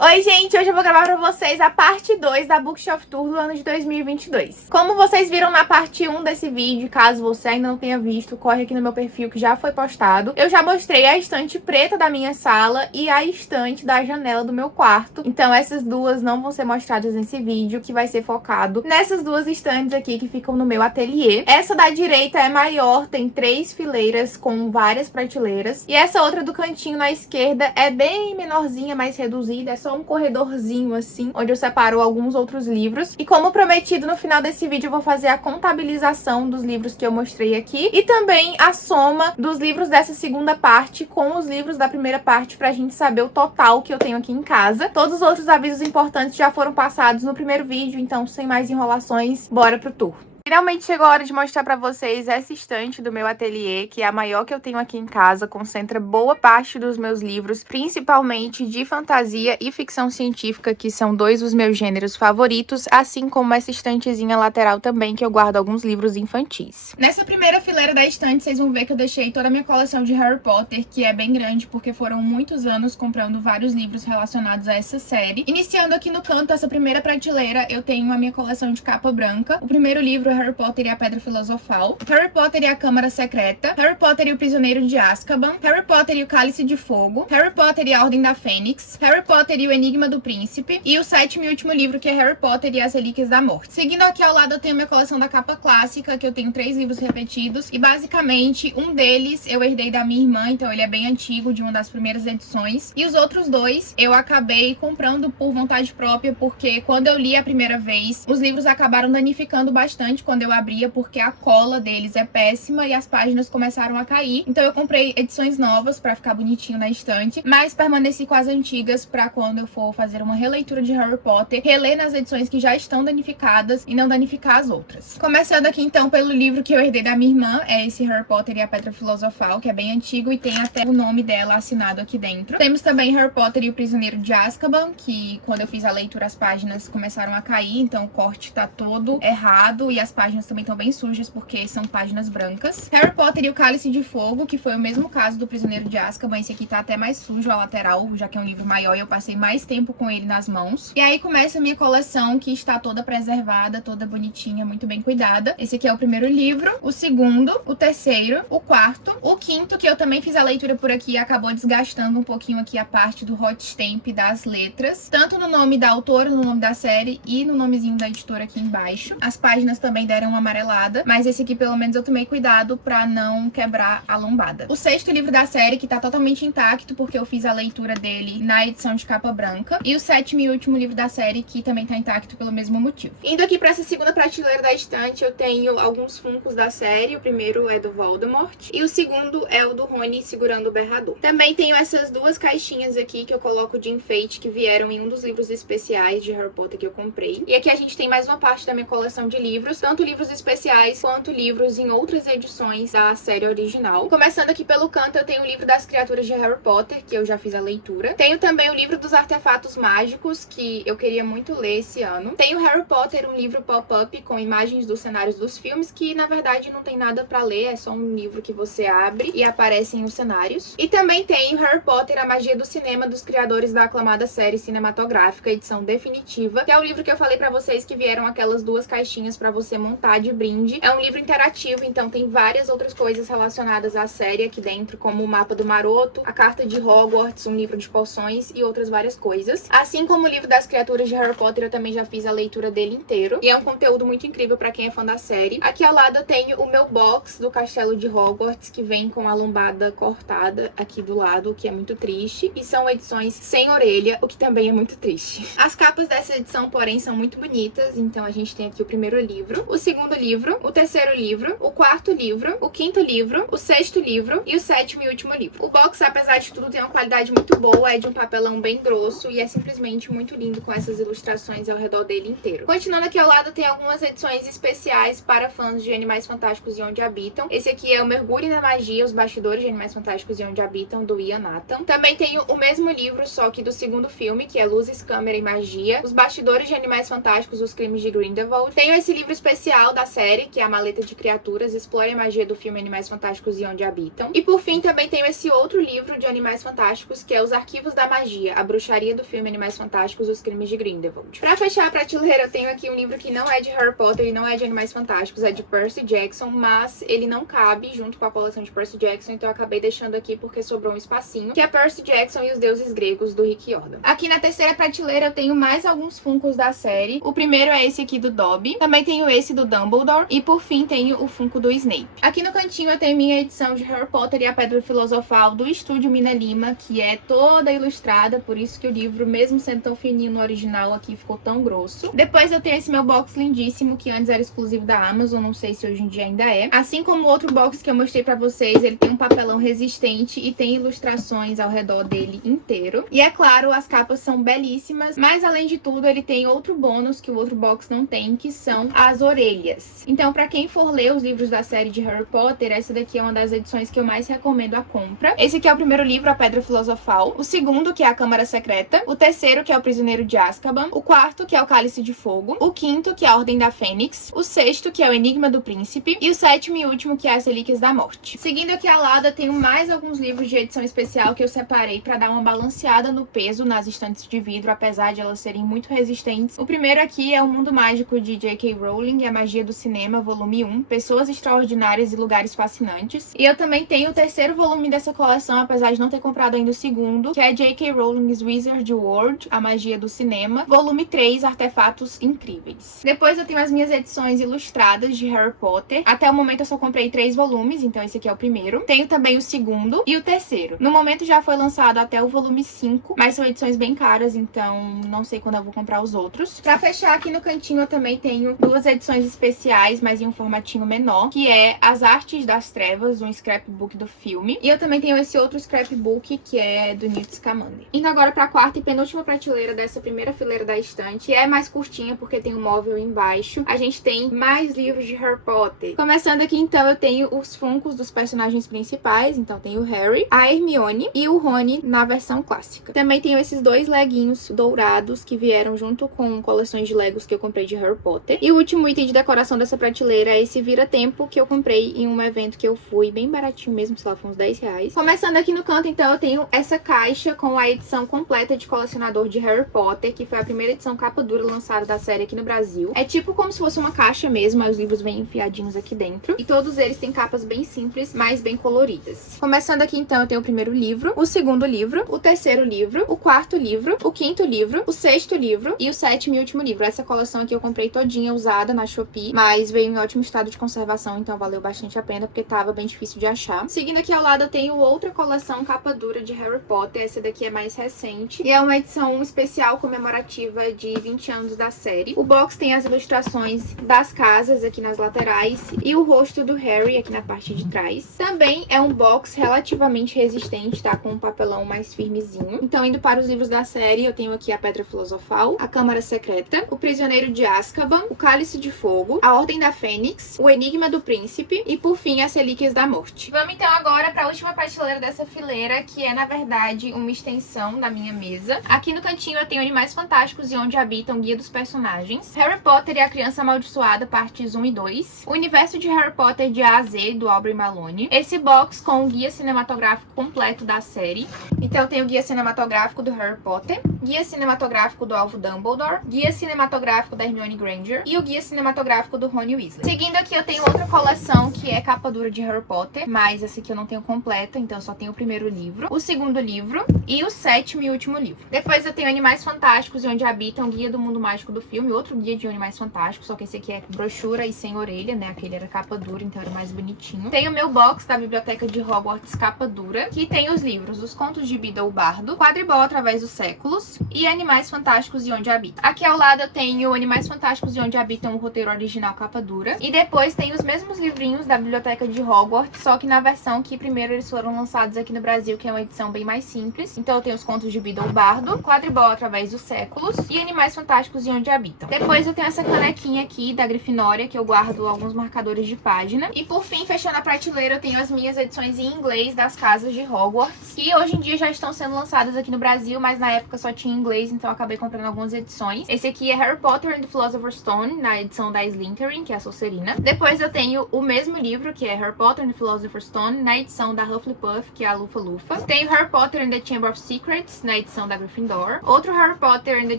Oi, gente! Hoje eu vou gravar pra vocês a parte 2 da Bookshelf Tour do ano de 2022. Como vocês viram na parte 1 desse vídeo, caso você ainda não tenha visto, corre aqui no meu perfil que já foi postado. Eu já mostrei a estante preta da minha sala e a estante da janela do meu quarto. Então essas duas não vão ser mostradas nesse vídeo, que vai ser focado nessas duas estantes aqui que ficam no meu ateliê. Essa da direita é maior, tem 3 fileiras com várias prateleiras. E essa outra do cantinho na esquerda é bem menorzinha, mais reduzida, é só um corredorzinho assim, onde eu separo alguns outros livros. E como prometido, no final desse vídeo eu vou fazer a contabilização dos livros que eu mostrei aqui e também a soma dos livros dessa segunda parte com os livros da primeira parte, pra gente saber o total que eu tenho aqui em casa. Todos os outros avisos importantes já foram passados no primeiro vídeo, então sem mais enrolações, bora pro tour. Finalmente chegou a hora de mostrar pra vocês essa estante do meu ateliê, que é a maior que eu tenho aqui em casa, concentra boa parte dos meus livros, principalmente de fantasia e ficção científica, que são dois dos meus gêneros favoritos, assim como essa estantezinha lateral também, que eu guardo alguns livros infantis. Nessa primeira fileira da estante, vocês vão ver que eu deixei toda a minha coleção de Harry Potter, que é bem grande, porque foram muitos anos comprando vários livros relacionados a essa série. Iniciando aqui no canto, essa primeira prateleira, eu tenho a minha coleção de capa branca. O primeiro livro Harry Potter e a Pedra Filosofal, Harry Potter e a Câmara Secreta, Harry Potter e o Prisioneiro de Azkaban, Harry Potter e o Cálice de Fogo, Harry Potter e a Ordem da Fênix, Harry Potter e o Enigma do Príncipe e o sétimo e último livro, que é Harry Potter e as Relíquias da Morte. Seguindo aqui ao lado eu tenho minha coleção da capa clássica, que eu tenho 3 livros repetidos e basicamente um deles eu herdei da minha irmã, então ele é bem antigo, de uma das primeiras edições, e os outros 2 eu acabei comprando por vontade própria, porque quando eu li a primeira vez, os livros acabaram danificando bastante quando eu abria, porque a cola deles é péssima e as páginas começaram a cair. Então eu comprei edições novas pra ficar bonitinho na estante, mas permaneci com as antigas pra quando eu for fazer uma releitura de Harry Potter, reler nas edições que já estão danificadas e não danificar as outras. Começando aqui então pelo livro que eu herdei da minha irmã, é esse Harry Potter e a Pedra Filosofal, que é bem antigo e tem até o nome dela assinado aqui dentro. Temos também Harry Potter e o Prisioneiro de Azkaban, que quando eu fiz a leitura as páginas começaram a cair, então o corte tá todo errado e as páginas também estão bem sujas porque são páginas brancas. Harry Potter e o Cálice de Fogo, que foi o mesmo caso do Prisioneiro de Azkaban. Esse aqui tá até mais sujo a lateral, já que é um livro maior e eu passei mais tempo com ele nas mãos. E aí começa a minha coleção, que está toda preservada, toda bonitinha, muito bem cuidada. Esse aqui é o primeiro livro, o segundo, o terceiro, o quarto, o quinto, que eu também fiz a leitura por aqui e acabou desgastando um pouquinho aqui a parte do hot stamp das letras, tanto no nome da autora, no nome da série e no nomezinho da editora aqui embaixo. As páginas também deram uma amarelada, mas esse aqui pelo menos eu tomei cuidado pra não quebrar a lombada. O sexto livro da série, que tá totalmente intacto, porque eu fiz a leitura dele na edição de capa branca, e o sétimo e último livro da série, que também tá intacto pelo mesmo motivo. Indo aqui pra essa segunda prateleira da estante, eu tenho alguns funcos da série. O primeiro é do Voldemort e o segundo é o do Rony segurando o berrador. Também tenho essas duas caixinhas aqui que eu coloco de enfeite, que vieram em um dos livros especiais de Harry Potter que eu comprei. E aqui a gente tem mais uma parte da minha coleção de livros, tanto livros especiais quanto livros em outras edições da série original. Começando aqui pelo canto, eu tenho o livro das criaturas de Harry Potter, que eu já fiz a leitura. Tenho também o livro dos artefatos mágicos, que eu queria muito ler esse ano. Tenho Harry Potter, um livro pop-up com imagens dos cenários dos filmes, que na verdade não tem nada pra ler, é só um livro que você abre e aparecem os cenários. E também tenho Harry Potter, a magia do cinema, dos criadores da aclamada série cinematográfica, edição definitiva, que é o livro que eu falei pra vocês que vieram aquelas duas caixinhas pra você montar de brinde. É um livro interativo, então tem várias outras coisas relacionadas à série aqui dentro, como o mapa do Maroto, a carta de Hogwarts, um livro de poções e outras várias coisas. Assim como o livro das criaturas de Harry Potter, eu também já fiz a leitura dele inteiro, e é um conteúdo muito incrível pra quem é fã da série. Aqui ao lado eu tenho o meu box do Castelo de Hogwarts, que vem com a lombada cortada aqui do lado, o que é muito triste, e são edições sem orelha, o que também é muito triste. As capas dessa edição, porém, são muito bonitas, então a gente tem aqui o primeiro livro, o segundo livro, o terceiro livro, o quarto livro, o quinto livro, o sexto livro e o sétimo e último livro. O box, apesar de tudo, tem uma qualidade muito boa, é de um papelão bem grosso e é simplesmente muito lindo com essas ilustrações ao redor dele inteiro. Continuando aqui ao lado, tem algumas edições especiais para fãs de Animais Fantásticos e Onde Habitam. Esse aqui é o Mergulho na Magia, os bastidores de Animais Fantásticos e Onde Habitam, do Ian Nathan. Também tenho o mesmo livro, só que do segundo filme, que é Luzes, Câmera e Magia, os bastidores de Animais Fantásticos, os crimes de Grindelwald. Tenho esse livro especial especial da série, que é a Maleta de Criaturas, explore a magia do filme Animais Fantásticos e Onde Habitam. E por fim, também tenho esse outro livro de Animais Fantásticos, que é Os Arquivos da Magia, a bruxaria do filme Animais Fantásticos, Os Crimes de Grindelwald. Pra fechar a prateleira, eu tenho aqui um livro que não é de Harry Potter e não é de Animais Fantásticos, é de Percy Jackson, mas ele não cabe junto com a coleção de Percy Jackson, então eu acabei deixando aqui porque sobrou um espacinho, que é Percy Jackson e os Deuses Gregos, do Rick Riordan. Aqui na terceira prateleira eu tenho mais alguns Funkos da série. O primeiro é esse aqui do Dobby, também tenho esse do Dumbledore e por fim tenho o Funko do Snape. Aqui no cantinho eu tenho minha edição de Harry Potter e a Pedra Filosofal do Estúdio Mina Lima, que é toda ilustrada, por isso que o livro, mesmo sendo tão fininho no original, aqui ficou tão grosso. Depois eu tenho esse meu box lindíssimo, que antes era exclusivo da Amazon, não sei se hoje em dia ainda é. Assim como o outro box que eu mostrei pra vocês, ele tem um papelão resistente e tem ilustrações ao redor dele inteiro. E é claro, as capas são belíssimas, mas além de tudo, ele tem outro bônus que o outro box não tem, que são as orelhas. Então, pra quem for ler os livros da série de Harry Potter, essa daqui é uma das edições que eu mais recomendo a compra. Esse aqui é o primeiro livro, A Pedra Filosofal. O segundo, que é A Câmara Secreta. O terceiro, que é O Prisioneiro de Azkaban. O quarto, que é O Cálice de Fogo. O quinto, que é a Ordem da Fênix. O sexto, que é O Enigma do Príncipe. E o sétimo e último, que é As Relíquias da Morte. Seguindo aqui ao lado, eu tenho mais alguns livros de edição especial que eu separei pra dar uma balanceada no peso nas estantes de vidro, apesar de elas serem muito resistentes. O primeiro aqui é O Mundo Mágico de J.K. Rowling e a Magia do Cinema, volume 1, Pessoas Extraordinárias e Lugares Fascinantes. E eu também tenho o terceiro volume dessa coleção, apesar de não ter comprado ainda o segundo, que é J.K. Rowling's Wizard World, a Magia do Cinema, volume 3, Artefatos Incríveis. Depois eu tenho as minhas edições ilustradas de Harry Potter. Até o momento eu só comprei 3 volumes, então esse aqui é o primeiro. Tenho também o segundo e o terceiro. No momento já foi lançado até o volume 5, mas são edições bem caras, então não sei quando eu vou comprar os outros. Pra fechar, aqui no cantinho eu também tenho 2 edições especiais, mas em um formatinho menor, que é As Artes das Trevas, um scrapbook do filme. E eu também tenho esse outro scrapbook, que é do Newt Scamander. Indo agora pra quarta e penúltima prateleira dessa primeira fileira da estante, que é mais curtinha porque tem um móvel embaixo, a gente tem mais livros de Harry Potter. Começando aqui, então, eu tenho os Funkos dos personagens principais, então tem o Harry, a Hermione e o Rony na versão clássica. Também tenho esses 2 leguinhos dourados que vieram junto com coleções de Legos que eu comprei de Harry Potter. E o último item de decoração dessa prateleira é esse vira-tempo que eu comprei em um evento que eu fui, bem baratinho mesmo, sei lá, foi uns 10 reais. Começando aqui no canto, então, eu tenho essa caixa com a edição completa de colecionador de Harry Potter, que foi a primeira edição capa dura lançada da série aqui no Brasil. É tipo como se fosse uma caixa mesmo, aí os livros vêm enfiadinhos aqui dentro. E todos eles têm capas bem simples, mas bem coloridas. Começando aqui, então, eu tenho o primeiro livro, o segundo livro, o terceiro livro, o quarto livro, o quinto livro, o sexto livro e o sétimo e último livro. Essa coleção aqui eu comprei todinha usada na Shopee, mas veio em ótimo estado de conservação, então valeu bastante a pena, porque tava bem difícil de achar. Seguindo aqui ao lado, eu tenho outra coleção capa dura de Harry Potter. Essa daqui é mais recente e é uma edição especial comemorativa de 20 anos da série. O box tem as ilustrações das casas aqui nas laterais e o rosto do Harry aqui na parte de trás. Também é um box relativamente resistente, tá? Com um papelão mais firmezinho. Então, indo para os livros da série, eu tenho aqui A Pedra Filosofal, A Câmara Secreta, O Prisioneiro de Azkaban, O Cálice de Fogo, A Ordem da Fênix, O Enigma do Príncipe e, por fim, As Relíquias da Morte. Vamos então agora para a última prateleira dessa fileira, que é, na verdade, uma extensão da minha mesa. Aqui no cantinho eu tenho Animais Fantásticos e Onde Habitam, Guia dos Personagens, Harry Potter e a Criança Amaldiçoada, partes 1 e 2, O Universo de Harry Potter de A a Z, do Aubrey Malone, esse box com o guia cinematográfico completo da série. Então tem o guia cinematográfico do Harry Potter, guia cinematográfico do Alvo Dumbledore, guia cinematográfico da Hermione Granger e o guia cinematográfico do Rony Weasley. Seguindo aqui eu tenho outra coleção que é capa dura de Harry Potter, mas essa aqui eu não tenho completa, então só tenho o primeiro livro, o segundo livro e o sétimo e último livro. Depois eu tenho Animais Fantásticos e Onde Habitam, Guia do Mundo Mágico do filme, outro guia de Animais Fantásticos, só que esse aqui é brochura e sem orelha, né? Aquele era capa dura, então era mais bonitinho. Tem o meu box da Biblioteca de Hogwarts capa dura, que tem os livros Os Contos de Bida o Bardo, Quadribol através dos séculos e Animais Fantásticos e Onde Habitam. Aqui ao lado eu tenho Animais Fantásticos e Onde Habitam, o roteiro original capa dura. E depois tem os mesmos livrinhos da Biblioteca de Hogwarts, só que na versão que primeiro eles foram lançados aqui no Brasil, que é uma edição bem mais simples. Então eu tenho Os Contos de Bida o Bardo, Quadribol através dos séculos e Animais Fantásticos e Onde Habitam. Depois eu tenho essa canequinha aqui da Grifinória, que eu guardo alguns marcadores de página. E por fim, fechando a prateleira, eu tenho as minhas edições em inglês das casas de Hogwarts, que hoje em dia já estão sendo lançadas aqui no Brasil, mas na época só tinha em inglês, então eu acabei comprando algumas edições. Esse aqui é Harry Potter and the Philosopher's Stone, na edição edição da Slytherin, que é a Sonserina. Depois eu tenho o mesmo livro, que é Harry Potter and the Philosopher's Stone, na edição da Hufflepuff, que é a Lufa-Lufa. Tenho Harry Potter and the Chamber of Secrets, na edição da Gryffindor. Outro Harry Potter and the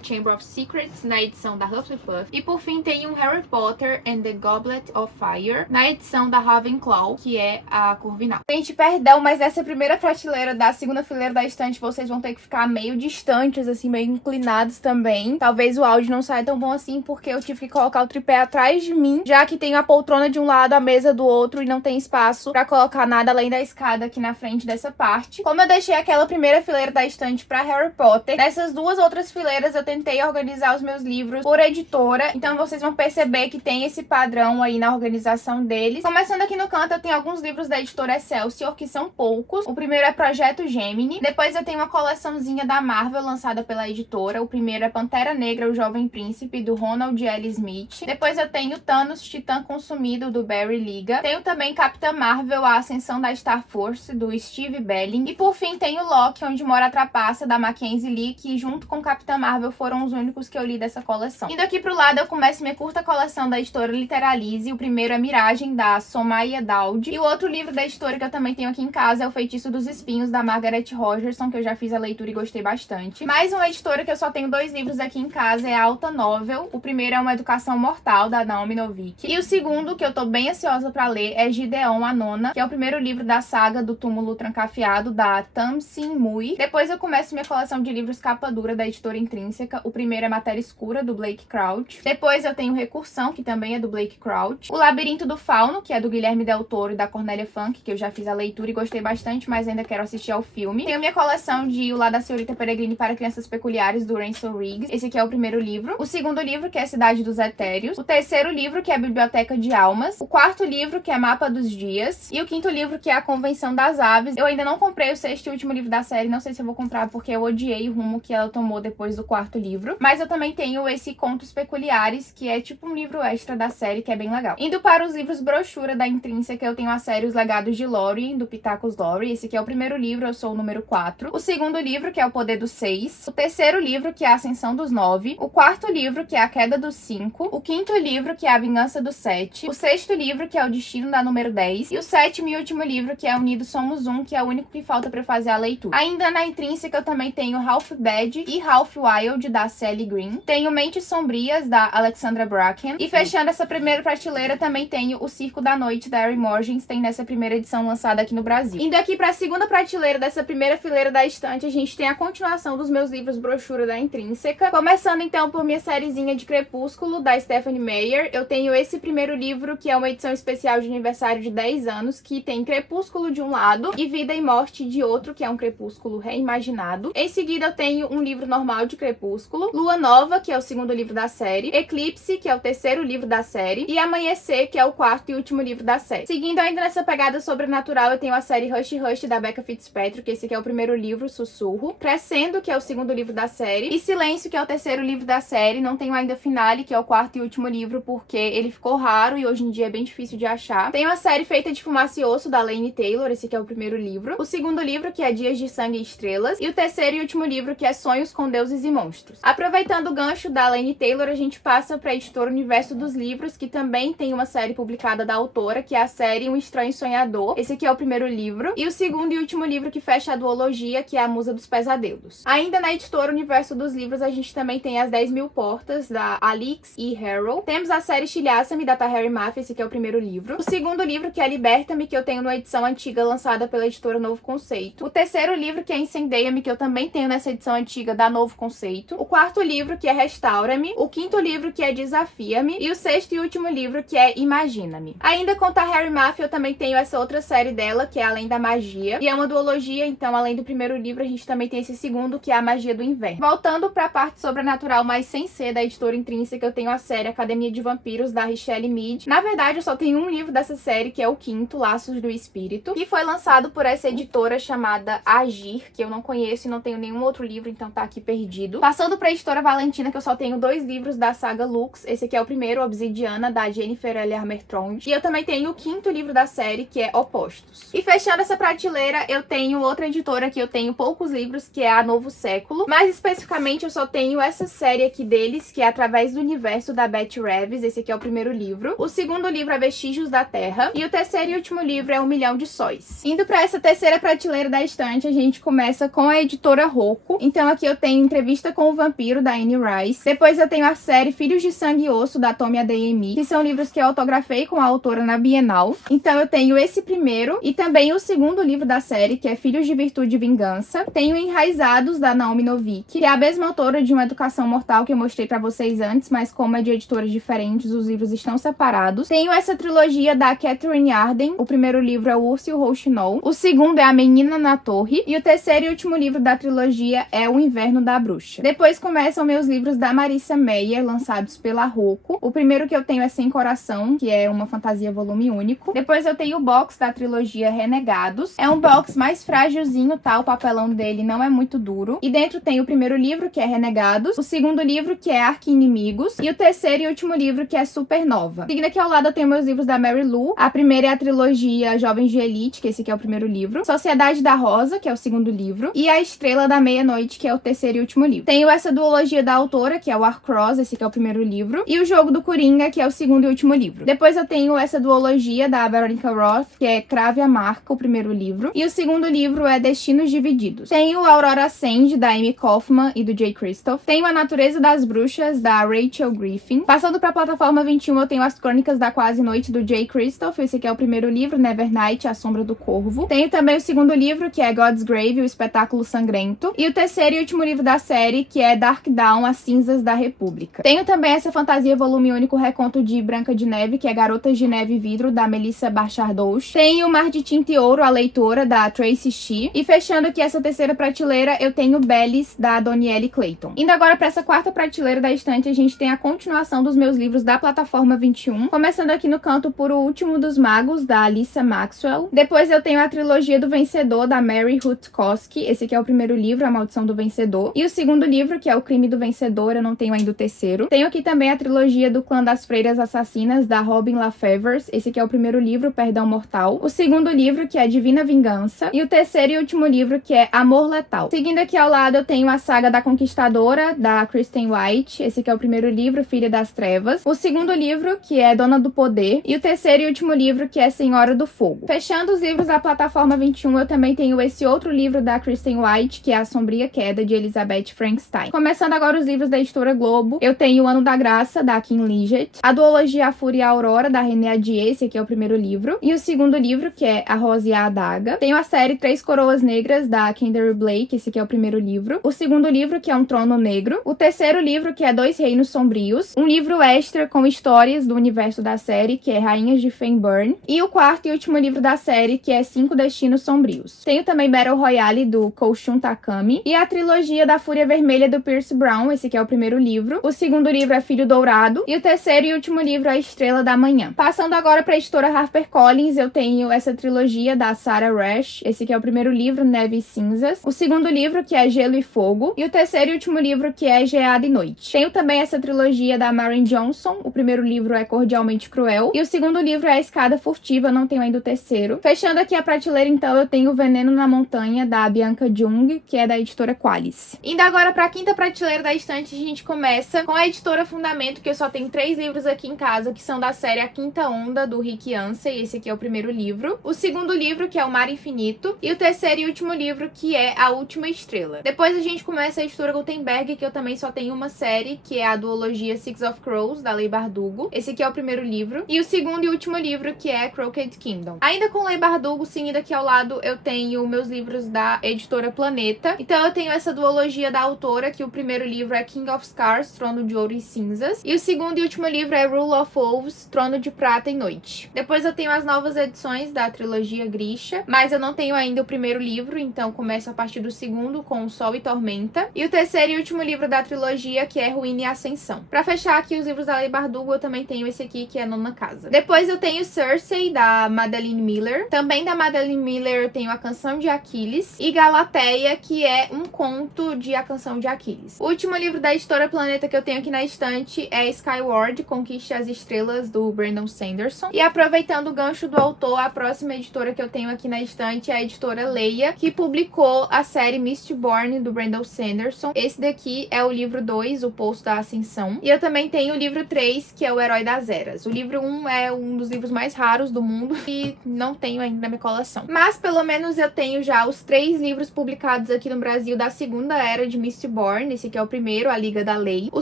Chamber of Secrets, na edição da Hufflepuff. E por fim tenho um Harry Potter and the Goblet of Fire, na edição da Ravenclaw, que é a Corvinal. Gente, perdão, mas essa primeira prateleira da segunda fileira da estante vocês vão ter que ficar meio distantes, assim, meio inclinados também. Talvez o áudio não saia tão bom assim, porque eu tive que colocar o tripé atrás de mim, já que tem a poltrona de um lado, a mesa do outro, e não tem espaço pra colocar nada além da escada aqui na frente dessa parte. Como eu deixei aquela primeira fileira da estante pra Harry Potter, nessas duas outras fileiras eu tentei organizar os meus livros por editora, então vocês vão perceber que tem esse padrão aí na organização deles. Começando aqui no canto, eu tenho alguns livros da editora Excelsior, que são poucos. O primeiro é Projeto Gemini. Depois eu tenho uma coleçãozinha da Marvel, lançada pela editora. O primeiro é Pantera Negra, o Jovem Príncipe, do Ronald L. Smith. Depois eu tenho Thanos, Titã Consumido, do Barry Liga. Tenho também Capitã Marvel, A Ascensão da Star Force, do Steve Belling. E por fim tenho Loki, Onde Mora a Trapaça, da Mackenzie Lee, que junto com Capitã Marvel foram os únicos que eu li dessa coleção. Indo aqui pro lado, eu começo minha curta coleção da editora Literalize. O primeiro é Miragem, da Somaya Daud. E o outro livro da editora que eu também tenho aqui em casa é O Feitiço dos Espinhos, da Margaret Rogerson, que eu já fiz a leitura e gostei bastante. Mais uma editora que eu só tenho dois livros aqui em casa é a Alta Novel. O primeiro é Uma Educação Mortal, da Naomi Novik. E o segundo, que eu tô bem ansiosa pra ler, é Gideon, a Nona, que é o primeiro livro da saga do Túmulo Trancafiado, da Tamsin Mui. Depois eu começo minha coleção de livros capa dura da editora Intrínseca. O primeiro é Matéria Escura, do Blake Crouch. Depois eu tenho Recursão, que também é do Blake Crouch. O Labirinto do Fauno, que é do Guilherme Del Toro e da Cornélia Funk, que eu já fiz a leitura e gostei bastante, mas ainda quero assistir ao filme. Tenho minha coleção de O Lá da Senhorita Peregrine para Crianças Peculiares, do Ransom Riggs. Esse aqui é o primeiro livro. O segundo livro, que é Cidade dos Etéreos. O terceiro livro, que é Biblioteca de Almas. O quarto livro, que é Mapa dos Dias. E o quinto livro, que é A Convenção das Aves. Eu ainda não comprei o sexto e último livro da série, não sei se eu vou comprar porque eu odiei o rumo que ela tomou depois do quarto livro. Mas eu também tenho esse Contos Peculiares, que é tipo um livro extra da série, que é bem legal. Indo para os livros brochura da Intrínseca, eu tenho a série Os Legados de Lórien, do Pitacos Lorre. Esse aqui é o primeiro livro, eu sou o número 4. O segundo livro, que é O Poder dos 6. O terceiro livro, que é A Ascensão dos 9. O quarto livro, que é A Queda dos 5. O quinto livro, que é A Vingança dos 7. O sexto livro, que é O Destino da número 10. E o sétimo e último livro, que é Unidos Somos Um, que é o único que falta pra eu fazer a leitura. Ainda na Intrínseca, eu também tenho Half Bad e Half Wild, da Sally Green. Tenho Mentes Sombrias, da Alexandra Bracken. E fechando essa primeira prateleira, também tenho O Circo da Noite, da Erin Morgenstern, nessa primeira edição lançada aqui no Brasil. Indo aqui pra segunda prateleira dessa primeira fileira da estante, a gente tem a continuação dos meus livros brochura da Intrínseca. Começando então por minha sériezinha de Crepúsculo, da Stephanie Meyer. Eu tenho esse primeiro livro, que é uma edição especial de aniversário de 10 anos, que tem Crepúsculo de um lado e Vida e Morte de outro, que é um Crepúsculo reimaginado. Em seguida eu tenho um livro normal de Crepúsculo, Lua Nova, que é o segundo livro da série, Eclipse, que é o terceiro livro da série, e Amanhecer, que é o quarto e último livro da série. Seguindo ainda nessa pegada sobrenatural, eu tenho a série Hush Hush, da Becca Fitzpatrick, esse aqui é o primeiro livro, Sussurro, Crescendo, que é o segundo livro da série, e Silêncio, que é o terceiro livro da série. Não tenho ainda Finale, que é o quarto e último livro, porque ele ficou raro e hoje em dia é bem difícil de achar. Tenho a série Feita de Fumaça e Osso, da Laini Taylor, esse aqui é o primeiro livro, o segundo livro, que é Dias de Sangue e Estrelas, e o terceiro e último livro, que é Sonhos com Deuses e Monstros. Aproveitando o gancho da Laini Taylor, a gente passa para a editora Universo dos Livros, que também tem uma série publicada da autora, que é a série Um Estranho Sonhador. Esse aqui é o primeiro livro, e o segundo e último livro que fecha a duologia, que é A Musa dos Pesadelos. Ainda na editora Universo dos Livros, a gente também tem As 10 Mil Portas, da Alix E. Harrell. Temos a série Estilhaça-me, da Taherry Mafi, esse aqui é o primeiro livro. O segundo livro, que é Liberta-me, que eu tenho numa edição antiga lançada pela editora Novo Conceito. O terceiro livro, que é Incendeia-me, que eu também tenho nessa edição antiga da Novo Conceito. O quarto livro, que é Restaura-me. O quinto livro, que é Desafia-me. E o sexto e último livro, que é Imagina-me. Ainda com Taherry Mafi, eu também tenho essa outra série dela, que é Além da Magia. E é uma duologia, então além do primeiro livro, a gente também tem esse segundo, que é A Magia do Inverno. Voltando pra parte sobrenatural, mas sem ser da editora Intrínseca, eu tenho a série Academia de Vampiros, da Richelle Mead. Na verdade, eu só tenho um livro dessa série, que é o quinto, Laços do Espírito, que foi lançado por essa editora chamada Agir, que eu não conheço e não tenho nenhum outro livro, então tá aqui perdido. Passando pra editora Valentina, que eu só tenho dois livros da saga Lux. Esse aqui é o primeiro, Obsidiana, da Jennifer L. Armentrout. E eu também tenho o quinto livro da série, que é Opostos. E fechando essa prateleira, eu tenho outra editora que eu tenho poucos livros, que é a Novo Século. Mais especificamente, eu só tenho essa série aqui deles, que é Através do Universo, da Beth Elizabeth Reeves, esse aqui é o primeiro livro. O segundo livro é Vestígios da Terra. E o terceiro e último livro é 1 Milhão de Sóis. Indo pra essa terceira prateleira da estante, a gente começa com a editora Rocco. Então aqui eu tenho Entrevista com o Vampiro, da Anne Rice. Depois eu tenho a série Filhos de Sangue e Osso, da Tomi Adeyemi, que são livros que eu autografei com a autora na Bienal. Então eu tenho esse primeiro e também o segundo livro da série, que é Filhos de Virtude e Vingança. Tenho Enraizados, da Naomi Novik, que é a mesma autora de Uma Educação Mortal que eu mostrei pra vocês antes, mas como é de editoras diferentes, os livros estão separados. Tenho essa trilogia da Catherine Arden. O primeiro livro é O Urso e o Rouxinol. O segundo é A Menina na Torre. E o terceiro e último livro da trilogia é O Inverno da Bruxa. Depois começam meus livros da Marissa Meyer, lançados pela Rocco. O primeiro que eu tenho é Sem Coração, que é uma fantasia volume único. Depois eu tenho o box da trilogia Renegados. É um box mais frágilzinho, tá? O papelão dele não é muito duro. E dentro tem o primeiro livro, que é Renegados. O segundo livro, que é Arqui-Inimigos. E o terceiro e último livro, que é Supernova. Seguindo aqui ao lado eu tenho meus livros da Mary Lou. A primeira é a trilogia Jovens de Elite, que esse aqui é o primeiro livro. Sociedade da Rosa, que é o segundo livro. E A Estrela da Meia-Noite, que é o terceiro e último livro. Tenho essa duologia da autora, que é o Warcross, esse aqui é o primeiro livro. E O Jogo do Coringa, que é o segundo e último livro. Depois eu tenho essa duologia da Veronica Roth, que é Crave a Marca, o primeiro livro. E o segundo livro é Destinos Divididos. Tenho Aurora Ascende, da Amy Kaufman e do Jay Kristoff. Tenho A Natureza das Bruxas, da Rachel Griffin. Passando pra plataforma 21, eu tenho As Crônicas da Quase Noite, do Jay Kristoff. Esse aqui é o primeiro livro, Nevernight, A Sombra do Corvo. Tenho também o segundo livro, que é God's Grave, o Espetáculo Sangrento. E o terceiro e último livro da série, que é Dark Dawn, As Cinzas da República. Tenho também essa fantasia volume único reconto de Branca de Neve, que é Garotas de Neve e Vidro, da Melissa Bachardoux. Tenho Mar de Tinta e Ouro, A Leitora, da Tracy Shih. E fechando aqui essa terceira prateleira, eu tenho Bellis, da Donielle Clayton. Indo agora para essa quarta prateleira da estante, a gente tem a continuação dos meus livros da plataforma 21. Começando aqui no canto por O Último dos Magos, da Alyssa Maxwell. Depois eu tenho a trilogia do Vencedor, da Mary Rutkowski. Esse aqui é o primeiro livro, A Maldição do Vencedor. E o segundo livro, que é O Crime do Vencedor, eu não tenho ainda o terceiro. Tenho aqui também a trilogia do Clã das Freiras Assassinas, da Robin LaFevers. Esse aqui é o primeiro livro, Perdão Mortal. O segundo livro, que é Divina Vingança. E o terceiro e último livro, que é Amor Letal. Seguindo aqui ao lado, eu tenho a saga da Conquistadora, da Kristen White. Esse aqui é o primeiro livro, Filha das Trevas. O segundo livro, que é Dona do Poder. E o terceiro e último livro, que é Senhora do Fogo. Fechando os livros da plataforma 21, eu também tenho esse outro livro da Kristen White, que é A Sombria Queda, de Elizabeth Frankenstein. Começando agora os livros da editora Globo, eu tenho O Ano da Graça, da Kim Liggett. A duologia A Fúria e a Aurora, da René Adier, esse aqui é o primeiro livro. E o segundo livro, que é A Rosa e a Adaga. Tenho a série Três Coroas Negras, da Kendare Blake, esse aqui é o primeiro livro. O segundo livro, que é Um Trono Negro. O terceiro livro, que é Dois Reinos Sombrios. Um livro extra com histórias do universo da série, que é Rainhas de Feinburn. E o quarto e último livro da série, que é Cinco Destinos Sombrios. Tenho também Battle Royale, do Koushun Takami. E a trilogia da Fúria Vermelha, do Pierce Brown, esse aqui é o primeiro livro. O segundo livro é Filho Dourado. E o terceiro e último livro é A Estrela da Manhã. Passando agora para a editora HarperCollins, eu tenho essa trilogia da Sarah Rash. Esse aqui é o primeiro livro, Neve e Cinzas. O segundo livro, que é Gelo e Fogo. E o terceiro e último livro, que é Geada e Noite. Tenho também essa trilogia da Maren Johnson. O primeiro livro é Cordialmente Cruel. E o segundo livro é A Escada Furtiva, não tenho ainda o terceiro. Fechando aqui a prateleira, então, eu tenho Veneno na Montanha, da Bianca Jung, que é da editora Qualis. Indo agora para a quinta prateleira da estante, a gente começa com a editora Fundamento, que eu só tenho 3 livros aqui em casa, que são da série A Quinta Onda, do Rick Yancey. Esse aqui é o primeiro livro. O segundo livro, que é O Mar Infinito. E o terceiro e último livro, que é A Última Estrela. Depois a gente começa a editora Gutenberg, que eu também só tenho uma série, que é a duologia Six of Crows, da Leigh Bardugo. Esse aqui é o primeiro livro. E o segundo e último livro, que é Crooked Kingdom. Ainda com Leigh Bardugo, seguindo aqui ao lado, eu tenho meus livros da editora Planeta. Então eu tenho essa duologia da autora, que o primeiro livro é King of Scars, Trono de Ouro e Cinzas. E o segundo e último livro é Rule of Wolves, Trono de Prata e Noite. Depois eu tenho as novas edições da trilogia Grisha, mas eu não tenho ainda o primeiro livro, então começo a partir do segundo, com O Sol e Tormenta. E o terceiro e último livro da trilogia, que é Ruína e Ascensão. Pra fechar aqui os livros da Leigh Bardugo, eu também tenho esse aqui, que é Nona Casa. Depois eu tenho Cersei, da Madeline Miller. Também da Madeline Miller eu tenho A Canção de Aquiles. E Galateia, que é um conto de A Canção de Aquiles. O último livro da editora Planeta que eu tenho aqui na estante é Skyward, Conquiste as Estrelas, do Brandon Sanderson. E aproveitando o gancho do autor, a próxima editora que eu tenho aqui na estante é a editora Leia, que publicou a série Mistborn, do Brandon Sanderson. Esse daqui é o livro 2, O Poço da Ascensão. E eu também tenho tem o livro 3, que é O Herói das Eras. O livro 1 é um dos livros mais raros do mundo e não tenho ainda na minha coleção. Mas pelo menos eu tenho já os 3 livros publicados aqui no Brasil da segunda era de Mistborn. Esse aqui é o primeiro, A Liga da Lei. O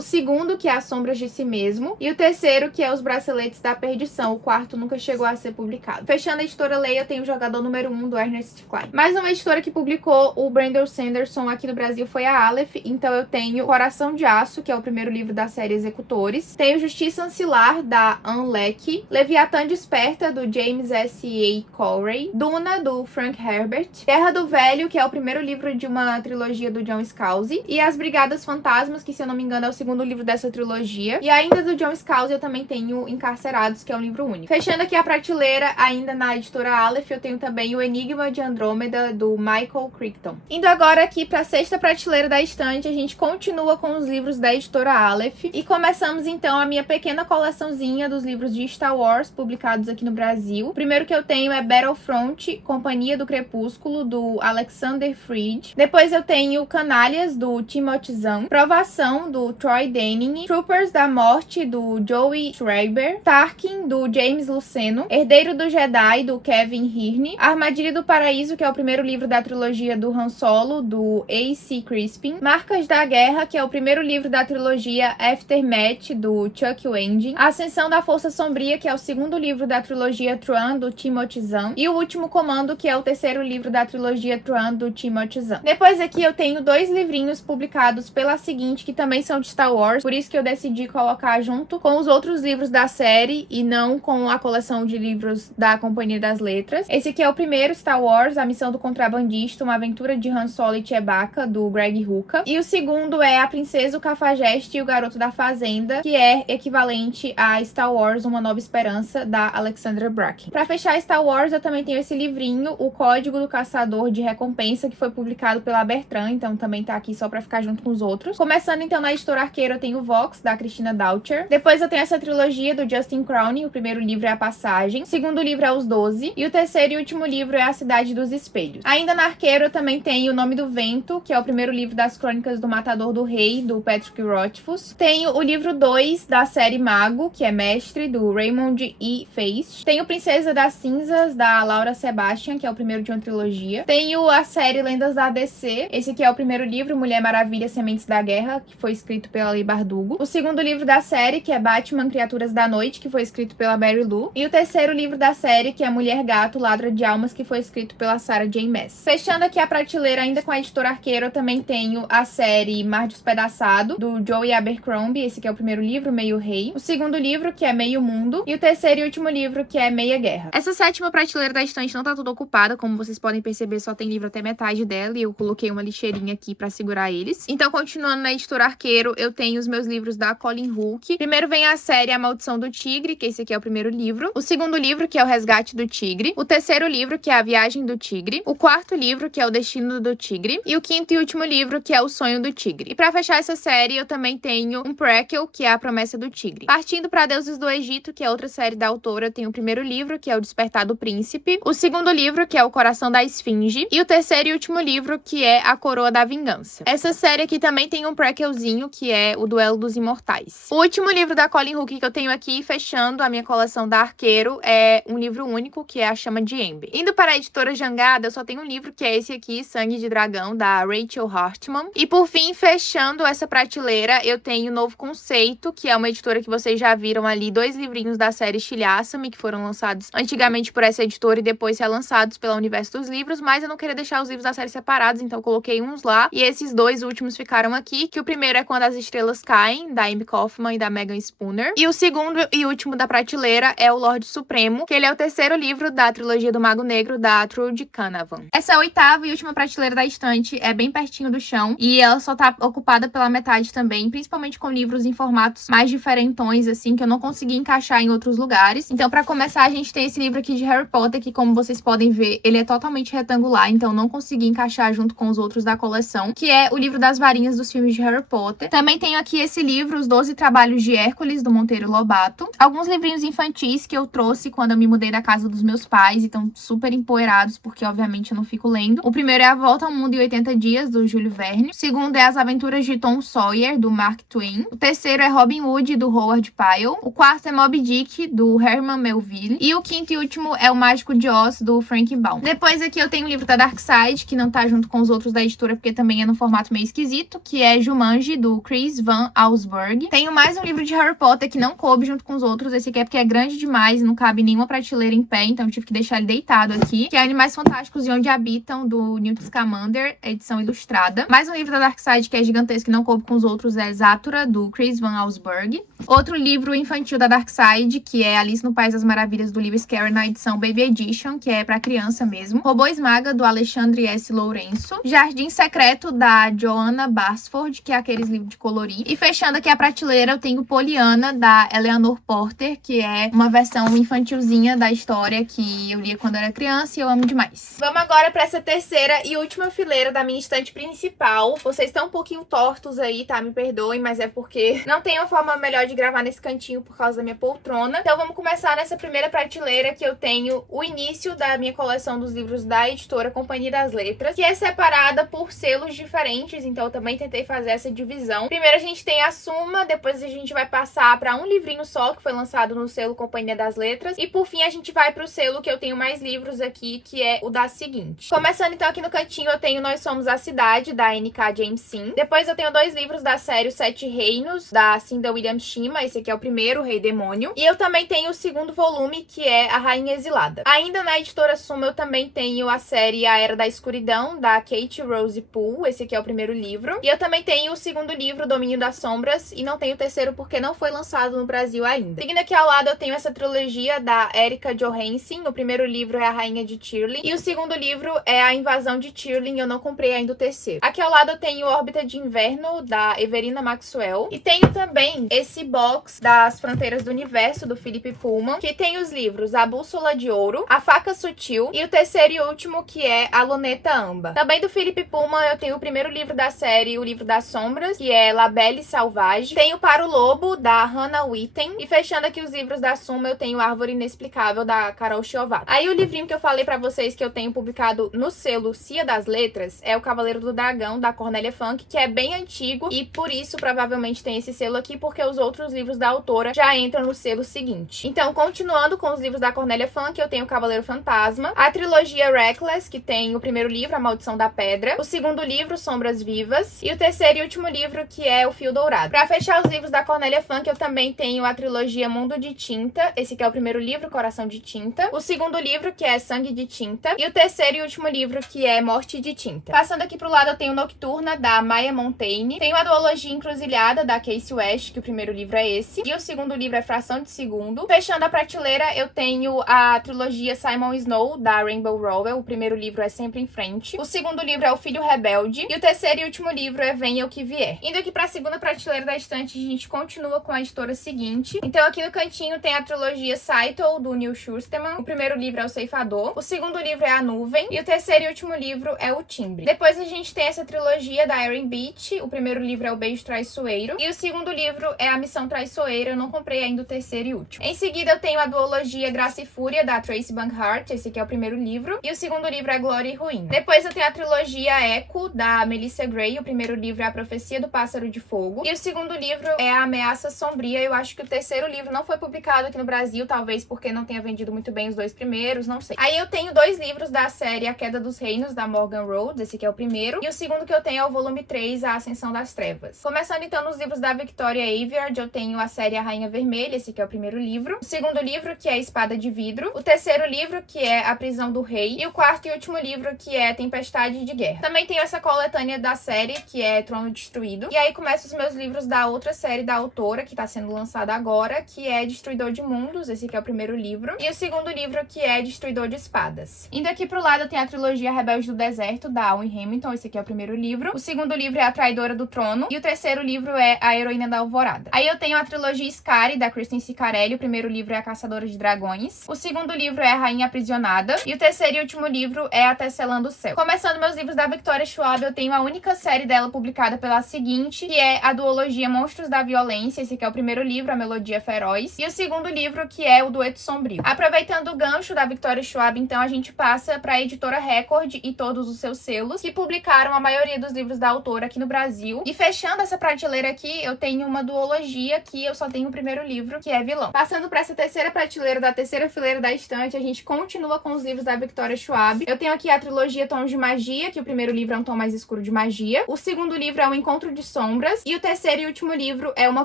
segundo, que é As Sombras de Si Mesmo. E o terceiro, que é Os Braceletes da Perdição. O quarto nunca chegou a ser publicado. Fechando a editora Leia, eu tenho o Jogador número 1 do Ernest Cline. Mais uma editora que publicou o Brandon Sanderson aqui no Brasil foi a Aleph. Então eu tenho Coração de Aço, que é o primeiro livro da série Executores. Tenho Justiça Ancilar, da Ann Leckie. Leviatã Desperta, do James S.A. Corey. Duna, do Frank Herbert. Guerra do Velho, que é o primeiro livro de uma trilogia do John Scalzi. E As Brigadas Fantasmas, que se eu não me engano é o segundo livro dessa trilogia. E ainda do John Scalzi eu também tenho Encarcerados, que é um livro único. Fechando aqui a prateleira, ainda na editora Aleph, eu tenho também o Enigma de Andrômeda, do Michael Crichton. Indo agora aqui para a sexta prateleira da estante, a gente continua com os livros da editora Aleph. E começamos então a minha pequena coleçãozinha dos livros de Star Wars publicados aqui no Brasil. O primeiro que eu tenho é Battlefront, Companhia do Crepúsculo, do Alexander Freed. Depois eu tenho Canalhas, do Timothy Zahn. Provação, do Troy Denning. Troopers da Morte, do Joey Schreiber. Tarkin, do James Luceno. Herdeiro do Jedi, do Kevin Hearne. Armadilha do Paraíso, que é o primeiro livro da trilogia do Han Solo, do A.C. Crispin. Marcas da Guerra, que é o primeiro livro da trilogia Aftermath, do Chuck Wendig. Ascensão da Força Sombria, que é o segundo livro da trilogia Thrawn, do Timothy Zahn. E O Último Comando, que é o terceiro livro da trilogia Thrawn, do Timothy Zahn. Depois aqui eu tenho 2 livrinhos publicados pela Seguinte, que também são de Star Wars, por isso que eu decidi colocar junto com os outros livros da série e não com a coleção de livros da Companhia das Letras. Esse aqui é o primeiro, Star Wars, A Missão do Contrabandista, uma aventura de Han Solo e Chewbacca, do Greg Rucka. E o segundo é A Princesa, o Cafajeste e o Garoto da Fazenda, que é equivalente a Star Wars, Uma Nova Esperança, da Alexandra Bracken. Pra fechar Star Wars, eu também tenho esse livrinho, O Código do Caçador de Recompensa, que foi publicado pela Bertrand, então também tá aqui só pra ficar junto com os outros. Começando então na editora Arqueiro, eu tenho o Vox, da Christina Doucher. Depois eu tenho essa trilogia do Justin Crowning, o primeiro livro é A Passagem, o segundo livro é Os 12, e o terceiro e último livro é A Cidade dos Espelhos. Ainda na Arqueiro eu também tenho O Nome do Vento, que é o primeiro livro das Crônicas do Matador do Rei, do Patrick Rothfuss. Tenho o livro 2 da série Mago, que é Mestre, do Raymond E. Feist. Tenho Princesa das Cinzas, da Laura Sebastian, que é o primeiro de uma trilogia. Tenho a série Lendas da DC. Esse aqui é o primeiro livro, Mulher Maravilha, Sementes da Guerra, que foi escrito pela Leigh Bardugo. O segundo livro da série, que é Batman, Criaturas da Noite, que foi escrito pela Mary Lou. E o terceiro livro da série, que é Mulher Gato, Ladra de Almas, que foi escrito pela Sarah J. Maas. Fechando aqui a prateleira, ainda com a editora Arqueiro, eu também tenho a série Mar Despedaçado, do Joey Abercrombie. Esse aqui é o primeiro livro, Meio Rei. O segundo livro, que é Meio Mundo. E o terceiro e último livro, que é Meia Guerra. Essa sétima prateleira da estante não tá toda ocupada, como vocês podem perceber, só tem livro até metade dela, e eu coloquei uma lixeirinha aqui pra segurar eles. Então, continuando na editora Arqueiro, eu tenho os meus livros da Colleen Hooke. Primeiro vem a série A Maldição do Tigre, que esse aqui é o primeiro livro. O segundo livro, que é O Resgate do Tigre. O terceiro livro, que é A Viagem do Tigre. O quarto livro, que é O Destino do Tigre. E o quinto e último livro, que é O Sonho do Tigre. E pra fechar essa série, eu também tenho um prequel, que é A Promessa do Tigre. Partindo pra Deuses do Egito, que é outra série da autora, eu tenho o primeiro livro, que é O Despertar do Príncipe. O segundo livro, que é O Coração da Esfinge. E o terceiro e último livro, que é A Coroa da Vingança. Essa série aqui também tem um prequelzinho, que é O Duelo dos Imortais. O último livro da Colleen Hooke que eu tenho aqui, fechando a minha coleção da Arqueiro, é um livro único, que é A Chama de Ember. Indo para a editora Jangada, eu só tenho um livro, que é esse aqui, Sangue de Dragão, da Rachel Hartman. E por fim, fechando essa prateleira, eu tenho Novo Conceito, que é uma editora que vocês já viram ali, 2 livrinhos da série Estilhaça-me, que foram lançados antigamente por essa editora e depois relançados pela Universo dos Livros, mas eu não queria deixar os livros da série separados, então eu coloquei uns lá, e esses 2 últimos ficaram aqui, que o primeiro é Quando as Estrelas Caem, da Amy Kaufman e da Megan Spooner, e o segundo e último da prateleira é O Lorde Supremo, que ele é o terceiro livro da trilogia do Mago Negro, da Trude Canavan. Essa é a 8ª e última prateleira da estante, é bem pertinho do chão, e ela só tá ocupada pela metade também, principalmente com livros em formatos mais diferentões, assim, que eu não consegui encaixar em outros lugares. Então, pra começar, a gente tem esse livro aqui de Harry Potter, que, como vocês podem ver, ele é totalmente retangular, então não consegui encaixar junto com os outros da coleção, que é o livro das varinhas dos filmes de Harry Potter. Também tenho aqui esse livro, Os 12 Trabalhos de Hércules, do Monteiro Lobato. Alguns livrinhos infantis que eu trouxe quando eu me mudei da casa dos meus pais, então super empoeirados, porque obviamente eu não fico lendo. O primeiro é A Volta ao Mundo em 80 Dias, do Júlio Verne. O segundo é As Aventuras de Tom Sawyer, do Mark Twain. O terceiro é Robin Hood, do Howard Pyle. O quarto é Moby Dick, do Herman Melville. E o quinto e último é O Mágico de Oz, do Frank Baum. Depois aqui eu tenho o livro da Dark Side, que não tá junto com os outros da editora, porque também é no formato meio esquisito, que é Jumanji, do Chris Van Allsburg. Tenho mais um livro de Harry Potter que não coube junto com os outros. Esse aqui é porque é grande demais e não cabe nenhuma prateleira em pé, então eu tive que deixar ele deitado aqui, que é Animais Fantásticos e Onde Habitam, do Newt Scamander, edição ilustrada. Mais um livro da Dark Side que é gigantesco e não coube com os outros é Zathura, do Chris Van Allsburg. Outro livro infantil da Dark Side, que é Alice no País das Maravilhas, do Lewis Carroll, na edição Baby Edition, que é pra criança mesmo. Robô Esmaga, do Alexandre S. Lourenço. Jardim Secreto, da Joanna Basford, que é aqueles livros de colorir. E fechando aqui a prateleira, eu tenho Poliana, da Eleanor Porter, que é uma versão infantilzinha da história que eu lia quando era criança e eu amo demais. Vamos agora pra essa terceira e última fileira da minha estante principal. Vocês estão um pouquinho tortos aí, tá? Me perdoem, mas é porque não tem uma forma melhor de gravar nesse cantinho por causa da minha poltrona. Então vamos começar nessa primeira prateleira, que eu tenho o início da minha coleção dos livros da editora Companhia das Letras, que é separada por selos diferentes, então eu também tentei fazer essa divisão. Primeiro a gente tem a Suma, depois a gente vai passar para um livrinho só, que foi lançado no selo Companhia das Letras, e por fim a gente vai pro selo que eu tenho mais livros aqui, que é o da Seguinte. Começando então aqui no cantinho, eu tenho Nós Somos a Cidade, da N.K. James Sim. Depois eu tenho dois livros da série Os Sete Reinos, da Cinda Williams Shima. Esse aqui é o primeiro, o Rei Demônio. E eu também tenho o segundo volume, que é A Rainha Exilada. Ainda na editora Suma, eu também tenho a série A Era da Escuridão, da Kate Rose Poole. Esse aqui é o primeiro livro. E eu também tenho o segundo livro, Domínio das Sombras. E não tenho o terceiro porque não foi lançado no Brasil ainda. Seguindo aqui ao lado, eu tenho essa trilogia da Erika Johansen. O primeiro livro é A Rainha de Tirling. E o segundo livro é A Invasão de Tirling. Eu não comprei ainda o terceiro. Aqui ao lado eu tenho Órbita de Inverno, da Everina Maxwell. E tenho também esse box das Fronteiras do Universo, do Philip Pullman, que tem os livros A Bússola de Ouro, A Faca Sutil e o terceiro e último, que é A Luneta Amba. Também do Philip Pullman eu tenho o primeiro livro da série, O Livro das Sombras, que é La Belle Sauvage. Tenho Para o Lobo, da Hannah Witten. E fechando aqui os livros da Suma, eu tenho Árvore Inexplicável, da Carol Chiovato. Aí o livrinho que eu falei pra vocês que eu tenho publicado no selo Cia das Letras é O Cavaleiro do Dragão, da Cornélia Funk, que é bem antigo e por isso provavelmente tem esse selo aqui, porque os outros livros da autora já entram no selo seguinte. Então, continuando com os livros da Cornélia Funk, eu tenho O Cavaleiro Fantasma, a trilogia Reckless, que tem o primeiro livro, A Maldição da Pedra, o segundo livro, Sombras Vivas, e o terceiro e último livro, que é O Fio Dourado. Pra fechar os livros da Cornélia Funk, eu também tenho a trilogia Mundo de Tinta, esse aqui é o primeiro livro, Coração de Tinta, o segundo livro, que é Sangue de Tinta, e o terceiro e último livro, que é Morte de Tinta. Passando aqui pro lado, eu tenho Nocturna, da Maya Montaigne, tenho a duologia Encruzilhada, da Casey West, que o primeiro livro é esse, e o segundo livro é Fração de Segundo. Fechando a prateleira, eu tenho a trilogia Simon Snow, da Rainbow Rowell, o primeiro livro é Sempre em Frente, o segundo livro é O Filho Rebelde, e o terceiro e último livro é Venha o que Vier. Indo aqui pra segunda prateleira da estante, a gente continua com a editora Seguinte. Então aqui no cantinho tem a trilogia Saito, do Neil Schusterman, o primeiro livro é O Ceifador, o segundo livro é A Nuvem, e o terceiro e último livro é O Timbre. Depois a gente tem essa trilogia da Erin Beach, o primeiro livro é O Beijo Traiçoeiro, e o segundo livro é A Missão Traiçoeira. Eu não comprei ainda o terceiro e último. Em seguida eu tenho a duologia Graça e Fúria, da Tracy Banghart, esse aqui é o primeiro livro, e o segundo livro é Glória e Ruína. Depois eu tenho a trilogia Echo, da Melissa Gray, o primeiro livro é A Profecia do Pássaro de Fogo, e o segundo livro é A Ameaça Sombria. Eu acho que o terceiro livro não foi publicado aqui no Brasil, talvez porque não tenha vendido muito bem os dois primeiros, não sei. Aí eu tenho dois livros da série A Queda dos Reinos, da Morgan Rhodes, esse aqui é o primeiro, e o segundo que eu tenho é o volume 3, A Ascensão das Trevas. Começando então nos livros da Victoria Aveyard, eu tenho a série A Rainha Vermelha, esse aqui é o primeiro livro, o segundo livro, que é Espada de Vidro, o terceiro livro, que é A Prisão do Rei, e o quarto e último livro, que é Tempestade de Guerra. Também tenho essa coletânea da série, que é Trono Destruído, e aí começam os meus livros da outra série da autora, que tá sendo lançada agora, que é Destruidor de Mundos, esse aqui é o primeiro livro, e o segundo livro, que é Destruidor de Espadas. Indo aqui pro lado, eu tenho a trilogia Rebelde do Deserto, da Awen Hamilton, esse aqui é o primeiro livro, o segundo livro é A Traidora do Trono, e o terceiro livro é A Heroína da Alvorada. Aí eu tenho a trilogia Skari, da Kristen Ciccarelli, o primeiro livro é A Caçadora de Dragões, o segundo livro é A Rainha Aprisionada, e o terceiro e último livro é A Tecelã do Céu. Começando meus livros da Victoria Schwab, eu tenho a única série dela publicada pela Seguinte, que é a duologia Monstros da Violência, esse aqui é o primeiro livro, A Melodia Feroz, e o segundo livro, que é O Dueto Sombrio. Aproveitando o gancho da Victoria Schwab, então a gente passa para a editora Record e todos os seus selos, que publicaram a maioria dos livros da autora aqui no Brasil. E fechando essa prateleira aqui, eu tenho tenho uma duologia que eu só tenho o primeiro livro, que é Vilão. Passando para essa terceira prateleira da terceira fileira da estante, a gente continua com os livros da Victoria Schwab. Eu tenho aqui a trilogia Tons de Magia, que o primeiro livro é um tom mais escuro de magia. O segundo livro é um Encontro de Sombras. E o terceiro e último livro é Uma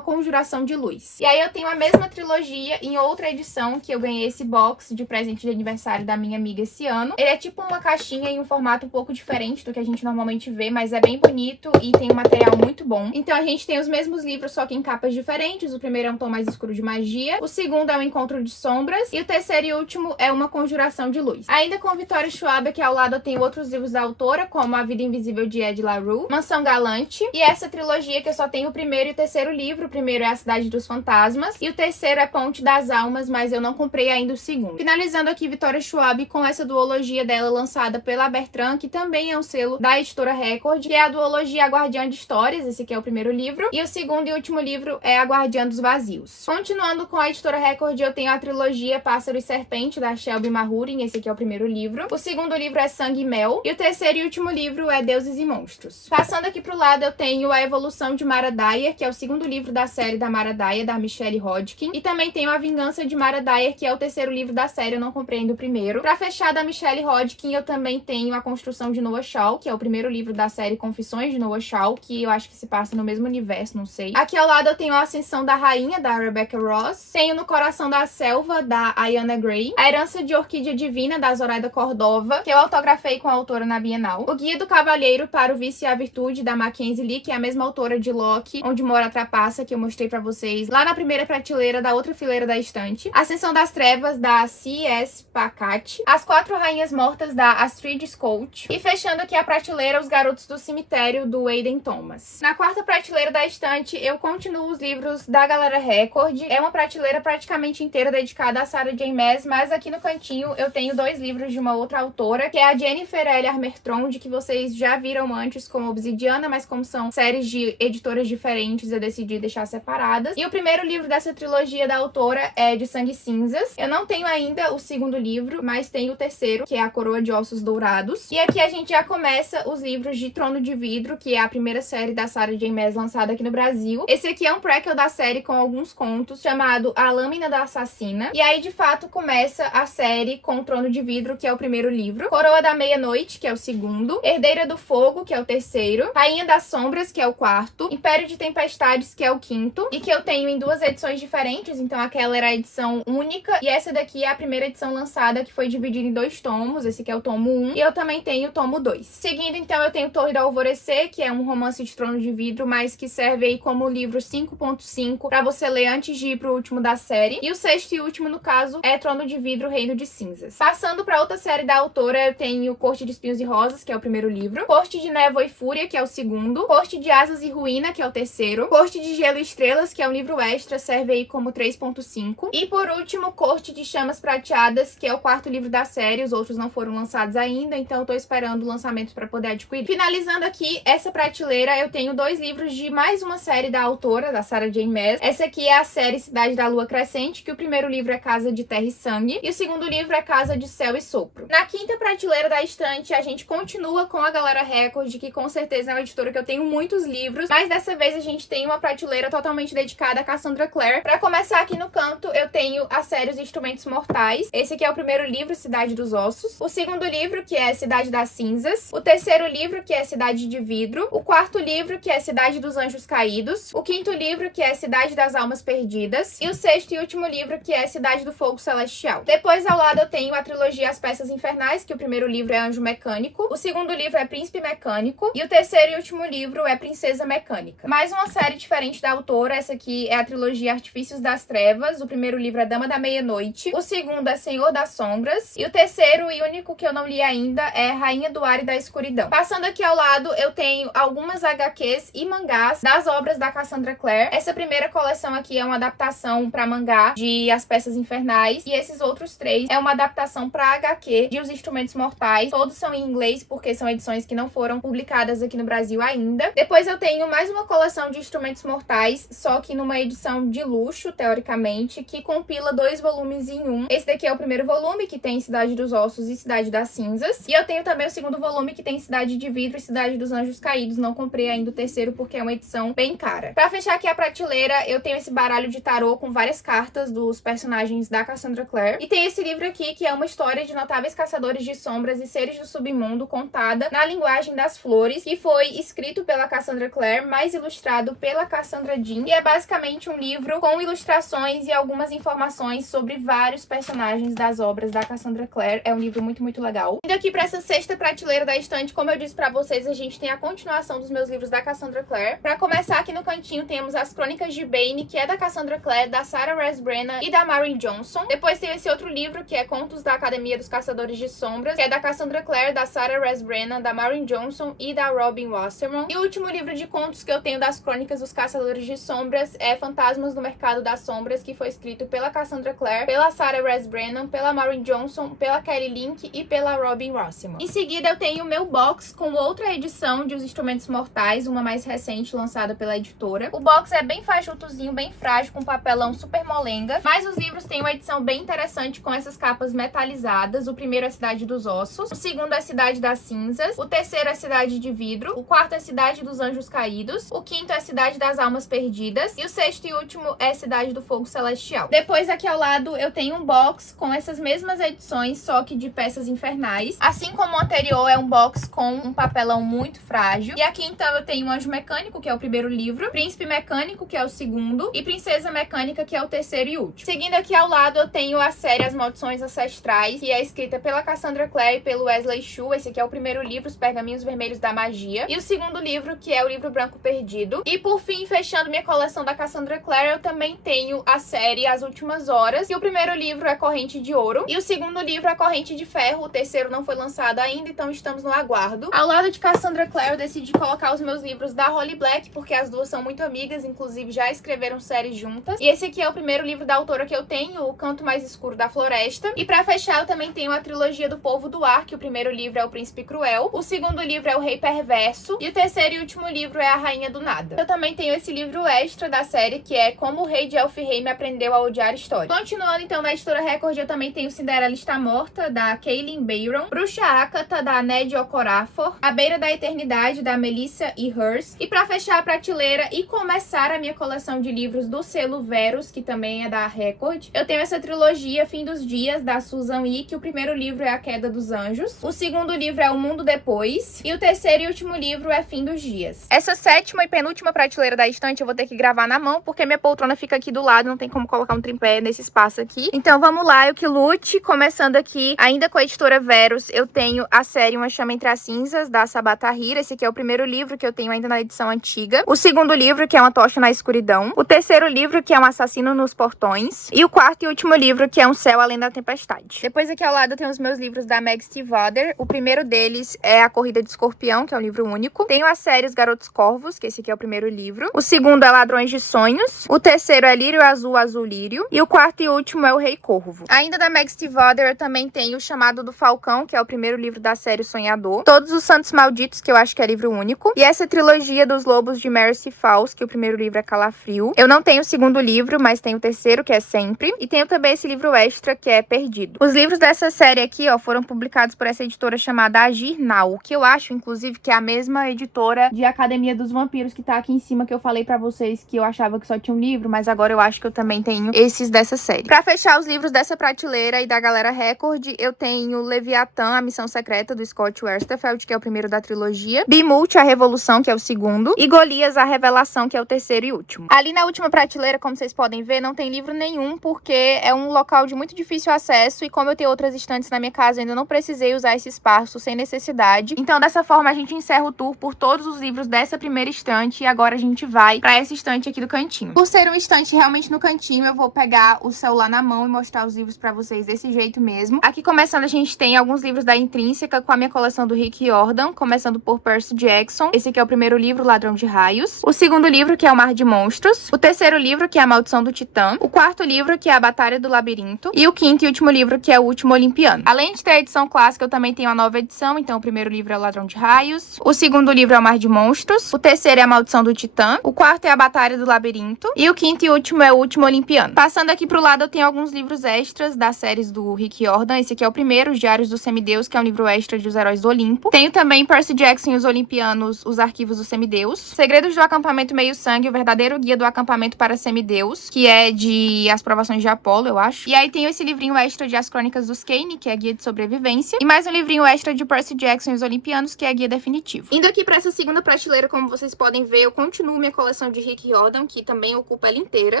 Conjuração de Luz. E aí eu tenho a mesma trilogia em outra edição, que eu ganhei esse box de presente de aniversário da minha amiga esse ano. Ele é tipo uma caixinha em um formato um pouco diferente do que a gente normalmente vê, mas é bem bonito e tem um material muito bom. Então a gente tem os mesmos livros, só que em capas diferentes. O primeiro é um tom mais escuro de magia, o segundo é um Encontro de Sombras e o terceiro e último é Uma Conjuração de Luz. Ainda com Victoria Schwab, aqui ao lado eu tenho outros livros da autora, como A Vida Invisível de Ed La Rue, Mansão Galante, e essa trilogia que eu só tenho o primeiro e o terceiro livro. O primeiro é A Cidade dos Fantasmas e o terceiro é Ponte das Almas, mas eu não comprei ainda o segundo. Finalizando aqui Victoria Schwab com essa duologia dela lançada pela Bertrand, que também é um selo da editora Record, que é a duologia A Guardiã de Histórias. Esse aqui é o primeiro livro e o segundo e último livro é A Guardiã dos Vazios. Continuando com a editora Record, eu tenho a trilogia Pássaro e Serpente da Shelby Mahurin. Esse aqui é o primeiro livro. O segundo livro é Sangue e Mel e o terceiro e último livro é Deuses e Monstros. Passando aqui pro lado eu tenho A Evolução de Mara Dyer, que é o segundo livro da série da Mara Dyer, da Michelle Hodgkin, e também tenho A Vingança de Mara Dyer, que é o terceiro livro da série. Eu não comprei ainda o primeiro. Pra fechar, da Michelle Hodgkin, eu também tenho A Construção de Noah Shaw, que é o primeiro livro da série Confissões de Noah Shaw, que eu acho que se passa no mesmo universo, não sei. Aqui ao lado eu tenho A Ascensão da Rainha, da Rebecca Ross. Tenho No Coração da Selva, da Ayanna Gray. A Herança de Orquídea Divina, da Zoraida Cordova, que eu autografei com a autora na Bienal. O Guia do Cavalheiro para o Vício e a Virtude, da Mackenzie Lee, que é a mesma autora de Loki, Onde Mora a Trapaça, que eu mostrei pra vocês lá na primeira prateleira da outra fileira da estante. Ascensão das Trevas, da C.S. Pacat. As Quatro Rainhas Mortas, da Astrid Scott. E fechando aqui a prateleira, Os Garotos do Cemitério, do Aiden Thomas. Na quarta prateleira da estante, eu continuo os livros da Galera Record. É uma prateleira praticamente inteira dedicada a Sarah J. Maas, mas aqui no cantinho eu tenho dois livros de uma outra autora, que é a Jennifer L. Armentrout, que vocês já viram antes com Obsidiana, mas como são séries de editoras diferentes, eu decidi deixar separadas. E o primeiro livro dessa trilogia da autora é De Sangue e Cinzas. Eu não tenho ainda o segundo livro, mas tenho o terceiro, que é A Coroa de Ossos Dourados. E aqui a gente já começa os livros de Trono de Vidro, que é a primeira série da Sarah J. Maas lançada aqui no Brasil. Esse aqui é um prequel da série com alguns contos, chamado A Lâmina da Assassina. E aí, de fato, começa a série com Trono de Vidro, que é o primeiro livro. Coroa da Meia-Noite, que é o segundo. Herdeira do Fogo, que é o terceiro. Rainha das Sombras, que é o quarto. Império de Tempestades, que é o quinto. E que eu tenho em duas edições diferentes, então aquela era a edição única. E essa daqui é a primeira edição lançada, que foi dividida em dois tomos. Esse aqui é o tomo 1. E eu também tenho o tomo 2. Seguindo, então, eu tenho Torre do Alvorecer, que é um romance de Trono de Vidro, mas que serve aí como livro 5.5 pra você ler antes de ir pro último da série. E o sexto e último, no caso, é Trono de Vidro, Reino de Cinzas. Passando pra outra série da autora, eu tenho Corte de Espinhos e Rosas, que é o primeiro livro. Corte de Névoa e Fúria, que é o segundo. Corte de Asas e Ruína, que é o terceiro. Corte de Gelo e Estrelas, que é um livro extra, serve aí como 3.5. E por último, Corte de Chamas Prateadas, que é o quarto livro da série. Os outros não foram lançados ainda, então eu tô esperando o lançamento pra poder adquirir. Finalizando aqui essa prateleira, eu tenho dois livros de mais uma série da autora, da Sarah J. Maas. Essa aqui é a série Cidade da Lua Crescente, que o primeiro livro é Casa de Terra e Sangue e o segundo livro é Casa de Céu e Sopro. Na quinta prateleira da estante, a gente continua com a Galera Record, que com certeza é uma editora que eu tenho muitos livros, mas dessa vez a gente tem uma prateleira totalmente dedicada a Cassandra Clare. Pra começar, aqui no canto, eu tenho a série Os Instrumentos Mortais. Esse aqui é o primeiro livro, Cidade dos Ossos. O segundo livro, que é Cidade das Cinzas. O terceiro livro, que é Cidade de Vidro. O quarto livro, que é Cidade dos Anjos Caídos. O quinto livro, que é Cidade das Almas Perdidas. E o sexto e último livro, que é Cidade do Fogo Celestial. Depois, ao lado, eu tenho a trilogia As Peças Infernais, que o primeiro livro é Anjo Mecânico. O segundo livro é Príncipe Mecânico. E o terceiro e último livro é Princesa Mecânica. Mais uma série diferente da autora. Essa aqui é a trilogia Artifícios das Trevas. O primeiro livro é Dama da Meia-Noite. O segundo é Senhor das Sombras. E o terceiro e único que eu não li ainda é Rainha do Ar e da Escuridão. Passando aqui ao lado, eu tenho algumas HQs e mangás das obras da Cassandra Clare. Essa primeira coleção aqui é uma adaptação para mangá de As Peças Infernais. E esses outros três é uma adaptação para HQ de Os Instrumentos Mortais. Todos são em inglês, porque são edições que não foram publicadas aqui no Brasil ainda. Depois eu tenho mais uma coleção de Instrumentos Mortais, só que numa edição de luxo, teoricamente, que compila 2 volumes em um. Esse daqui é o primeiro volume, que tem Cidade dos Ossos e Cidade das Cinzas. E eu tenho também o segundo volume, que tem Cidade de Vidro e Cidade dos Anjos Caídos. Não comprei ainda o terceiro, porque é uma edição bem cara. cara. Pra fechar aqui a prateleira, eu tenho esse baralho de tarô com várias cartas dos personagens da Cassandra Clare. E tem esse livro aqui, que é uma história de notáveis caçadores de sombras e seres do submundo, contada na linguagem das flores, que foi escrito pela Cassandra Clare, mas ilustrado pela Cassandra Jean. E é basicamente um livro com ilustrações e algumas informações sobre vários personagens das obras da Cassandra Clare. É um livro muito, muito legal. Indo aqui pra essa sexta prateleira da estante, como eu disse pra vocês, a gente tem a continuação dos meus livros da Cassandra Clare. Pra começar, aqui no cantinho temos as Crônicas de Bane, que é da Cassandra Clare, da Sarah Brennan e da Maureen Johnson. Depois tem esse outro livro, que é Contos da Academia dos Caçadores de Sombras, que é da Cassandra Clare, da Sarah Brennan, da Maureen Johnson e da Robin Wasserman. E o último livro de contos que eu tenho das Crônicas dos Caçadores de Sombras é Fantasmas no Mercado das Sombras, que foi escrito pela Cassandra Clare, pela Sarah Brennan, pela Maureen Johnson, pela Kelly Link e pela Robin Wasserman. Em seguida, eu tenho o meu box com outra edição de Os Instrumentos Mortais, uma mais recente, lançada pela editora. O box é bem fajutozinho, bem frágil, com papelão super molenga, mas os livros têm uma edição bem interessante com essas capas metalizadas. O primeiro é Cidade dos Ossos, o segundo é Cidade das Cinzas, o terceiro é Cidade de Vidro, o quarto é Cidade dos Anjos Caídos, o quinto é Cidade das Almas Perdidas e o sexto e último é Cidade do Fogo Celestial. Depois, aqui ao lado, eu tenho um box com essas mesmas edições, só que de peças infernais. Assim como o anterior, é um box com um papelão muito frágil. E aqui, então, eu tenho Anjo Mecânico, que é o primeiro livro, Príncipe Mecânico, que é o segundo, e Princesa Mecânica, que é o terceiro e último. Seguindo aqui ao lado, eu tenho a série As Maldições Ancestrais, que é escrita pela Cassandra Clare e pelo Wesley Chu. Esse aqui é o primeiro livro, Os Pergaminhos Vermelhos da Magia. E o segundo livro, que é o Livro Branco Perdido. E por fim, fechando minha coleção da Cassandra Clare, eu também tenho a série As Últimas Horas. E o primeiro livro é Corrente de Ouro. E o segundo livro é Corrente de Ferro. O terceiro não foi lançado ainda, então estamos no aguardo. Ao lado de Cassandra Clare, eu decidi colocar os meus livros da Holly Black, porque as duas são muito amigas, inclusive já escreveram séries juntas. E esse aqui é o primeiro livro da autora que eu tenho, O Canto Mais Escuro da Floresta. E pra fechar, eu também tenho a trilogia do Povo do Ar, que o primeiro livro é O Príncipe Cruel, o segundo livro é O Rei Perverso e o terceiro e último livro é A Rainha do Nada. Eu também tenho esse livro extra da série, que é Como o Rei de Elframe Aprendeu a Odiar História. Continuando, então, na editora Record, eu também tenho Cinderela Está Morta, da Kaylin Bayron, Bruxa Ácata, da Ned Okorafor, A Beira da Eternidade, da Melissa E. Hurst. E pra fechar a prateleira e começar a minha coleção de livros do selo Verus, que também é da Record, eu tenho essa trilogia Fim dos Dias, da Susan Lee. O primeiro livro é A Queda dos Anjos, o segundo livro é O Mundo Depois e o terceiro e último livro é Fim dos Dias. Essa sétima e penúltima prateleira da estante eu vou ter que gravar na mão, porque minha poltrona fica aqui do lado, não tem como colocar um tripé nesse espaço aqui. Então vamos lá, eu que lute. Começando aqui, ainda com a editora Verus, eu tenho a série Uma Chama Entre as Cinzas, da Sabaa Tahir. Esse aqui é o primeiro livro que eu tenho ainda na edição antiga. O segundo livro, que é Uma Tocha na Escuridão. O terceiro livro, que é Um Assassino nos Portões. E o quarto e último livro, que é Um Céu Além da Tempestade. Depois aqui ao lado eu tenho os meus livros da Meg Stiefvater. O primeiro deles é A Corrida de Escorpião, que é um livro único. Tenho a série Os Garotos Corvos, que esse aqui é o primeiro livro. O segundo é Ladrões de Sonhos. O terceiro é Lírio Azul, Azul Lírio. E o quarto e último é O Rei Corvo. Ainda da Meg Stiefvater eu também tenho O Chamado do Falcão, que é o primeiro livro da série Sonhador. Todos os Santos Malditos, que eu acho que é livro único. E essa trilogia dos Lobos de Mercy Falls, que o primeiro livro é Calafrio. Eu não tenho o segundo livro, mas tenho o terceiro, que é Sempre. E tenho também esse livro extra, que é Perdido. Os livros dessa série aqui, ó, foram publicados por essa editora chamada Agir Now, que eu acho, inclusive, que é a mesma editora de Academia dos Vampiros, que tá aqui em cima, que eu falei pra vocês que eu achava que só tinha um livro, mas agora eu acho que eu também tenho esses dessa série. Pra fechar os livros dessa prateleira e da galera Record, eu tenho Leviatã, A Missão Secreta, do Scott Westerfeld, que é o primeiro da trilogia. Bimult, A Revolução, que é o segundo. E Golias, A Revelação, que é o terceiro e último. Ali na última prateleira, como vocês podem ver, não tem livro nenhum, porque é um local de muito difícil acesso, e como eu tenho outras estantes na minha casa, eu ainda não precisei usar esse espaço sem necessidade. Então, dessa forma, a gente encerra o tour por todos os livros dessa primeira estante, e agora a gente vai pra essa estante aqui do cantinho. Por ser uma estante realmente no cantinho, eu vou pegar o celular na mão e mostrar os livros pra vocês desse jeito mesmo. Aqui, começando, a gente tem alguns livros da Intrínseca com a minha coleção do Rick Riordan, começando por Percy Jackson. Esse aqui é o primeiro livro, Ladrão de Raios. O segundo livro, que é O Mar de Monstros. O terceiro livro, que é A Maldição do Titã. O quarto livro, que é A Batalha do Labirinto. E o quinto e último livro, que é O Último Olimpiano. Além de ter a edição clássica, eu também tenho a nova edição. Então, o primeiro livro é O Ladrão de Raios. O segundo livro é O Mar de Monstros. O terceiro é A Maldição do Titã. O quarto é A Batalha do Labirinto. E o quinto e último é O Último Olimpiano. Passando aqui pro lado, eu tenho alguns livros extras das séries do Rick Riordan. Esse aqui é o primeiro, Os Diários do Semideus, que é um livro extra de Os Heróis do Olimpo. Tenho também Percy Jackson e os Olimpianos, Os Arquivos do Semideus. Segredos do Acampamento Acampamento Meio Sangue, o verdadeiro guia do acampamento para semideus, que é de As Provações de Apolo, eu acho. E aí tem esse livrinho extra de As Crônicas dos Kane, que é guia de sobrevivência. E mais um livrinho extra de Percy Jackson e os Olimpianos, que é guia definitivo. Indo aqui pra essa segunda prateleira, como vocês podem ver, eu continuo minha coleção de Rick Riordan, que também ocupa ela inteira.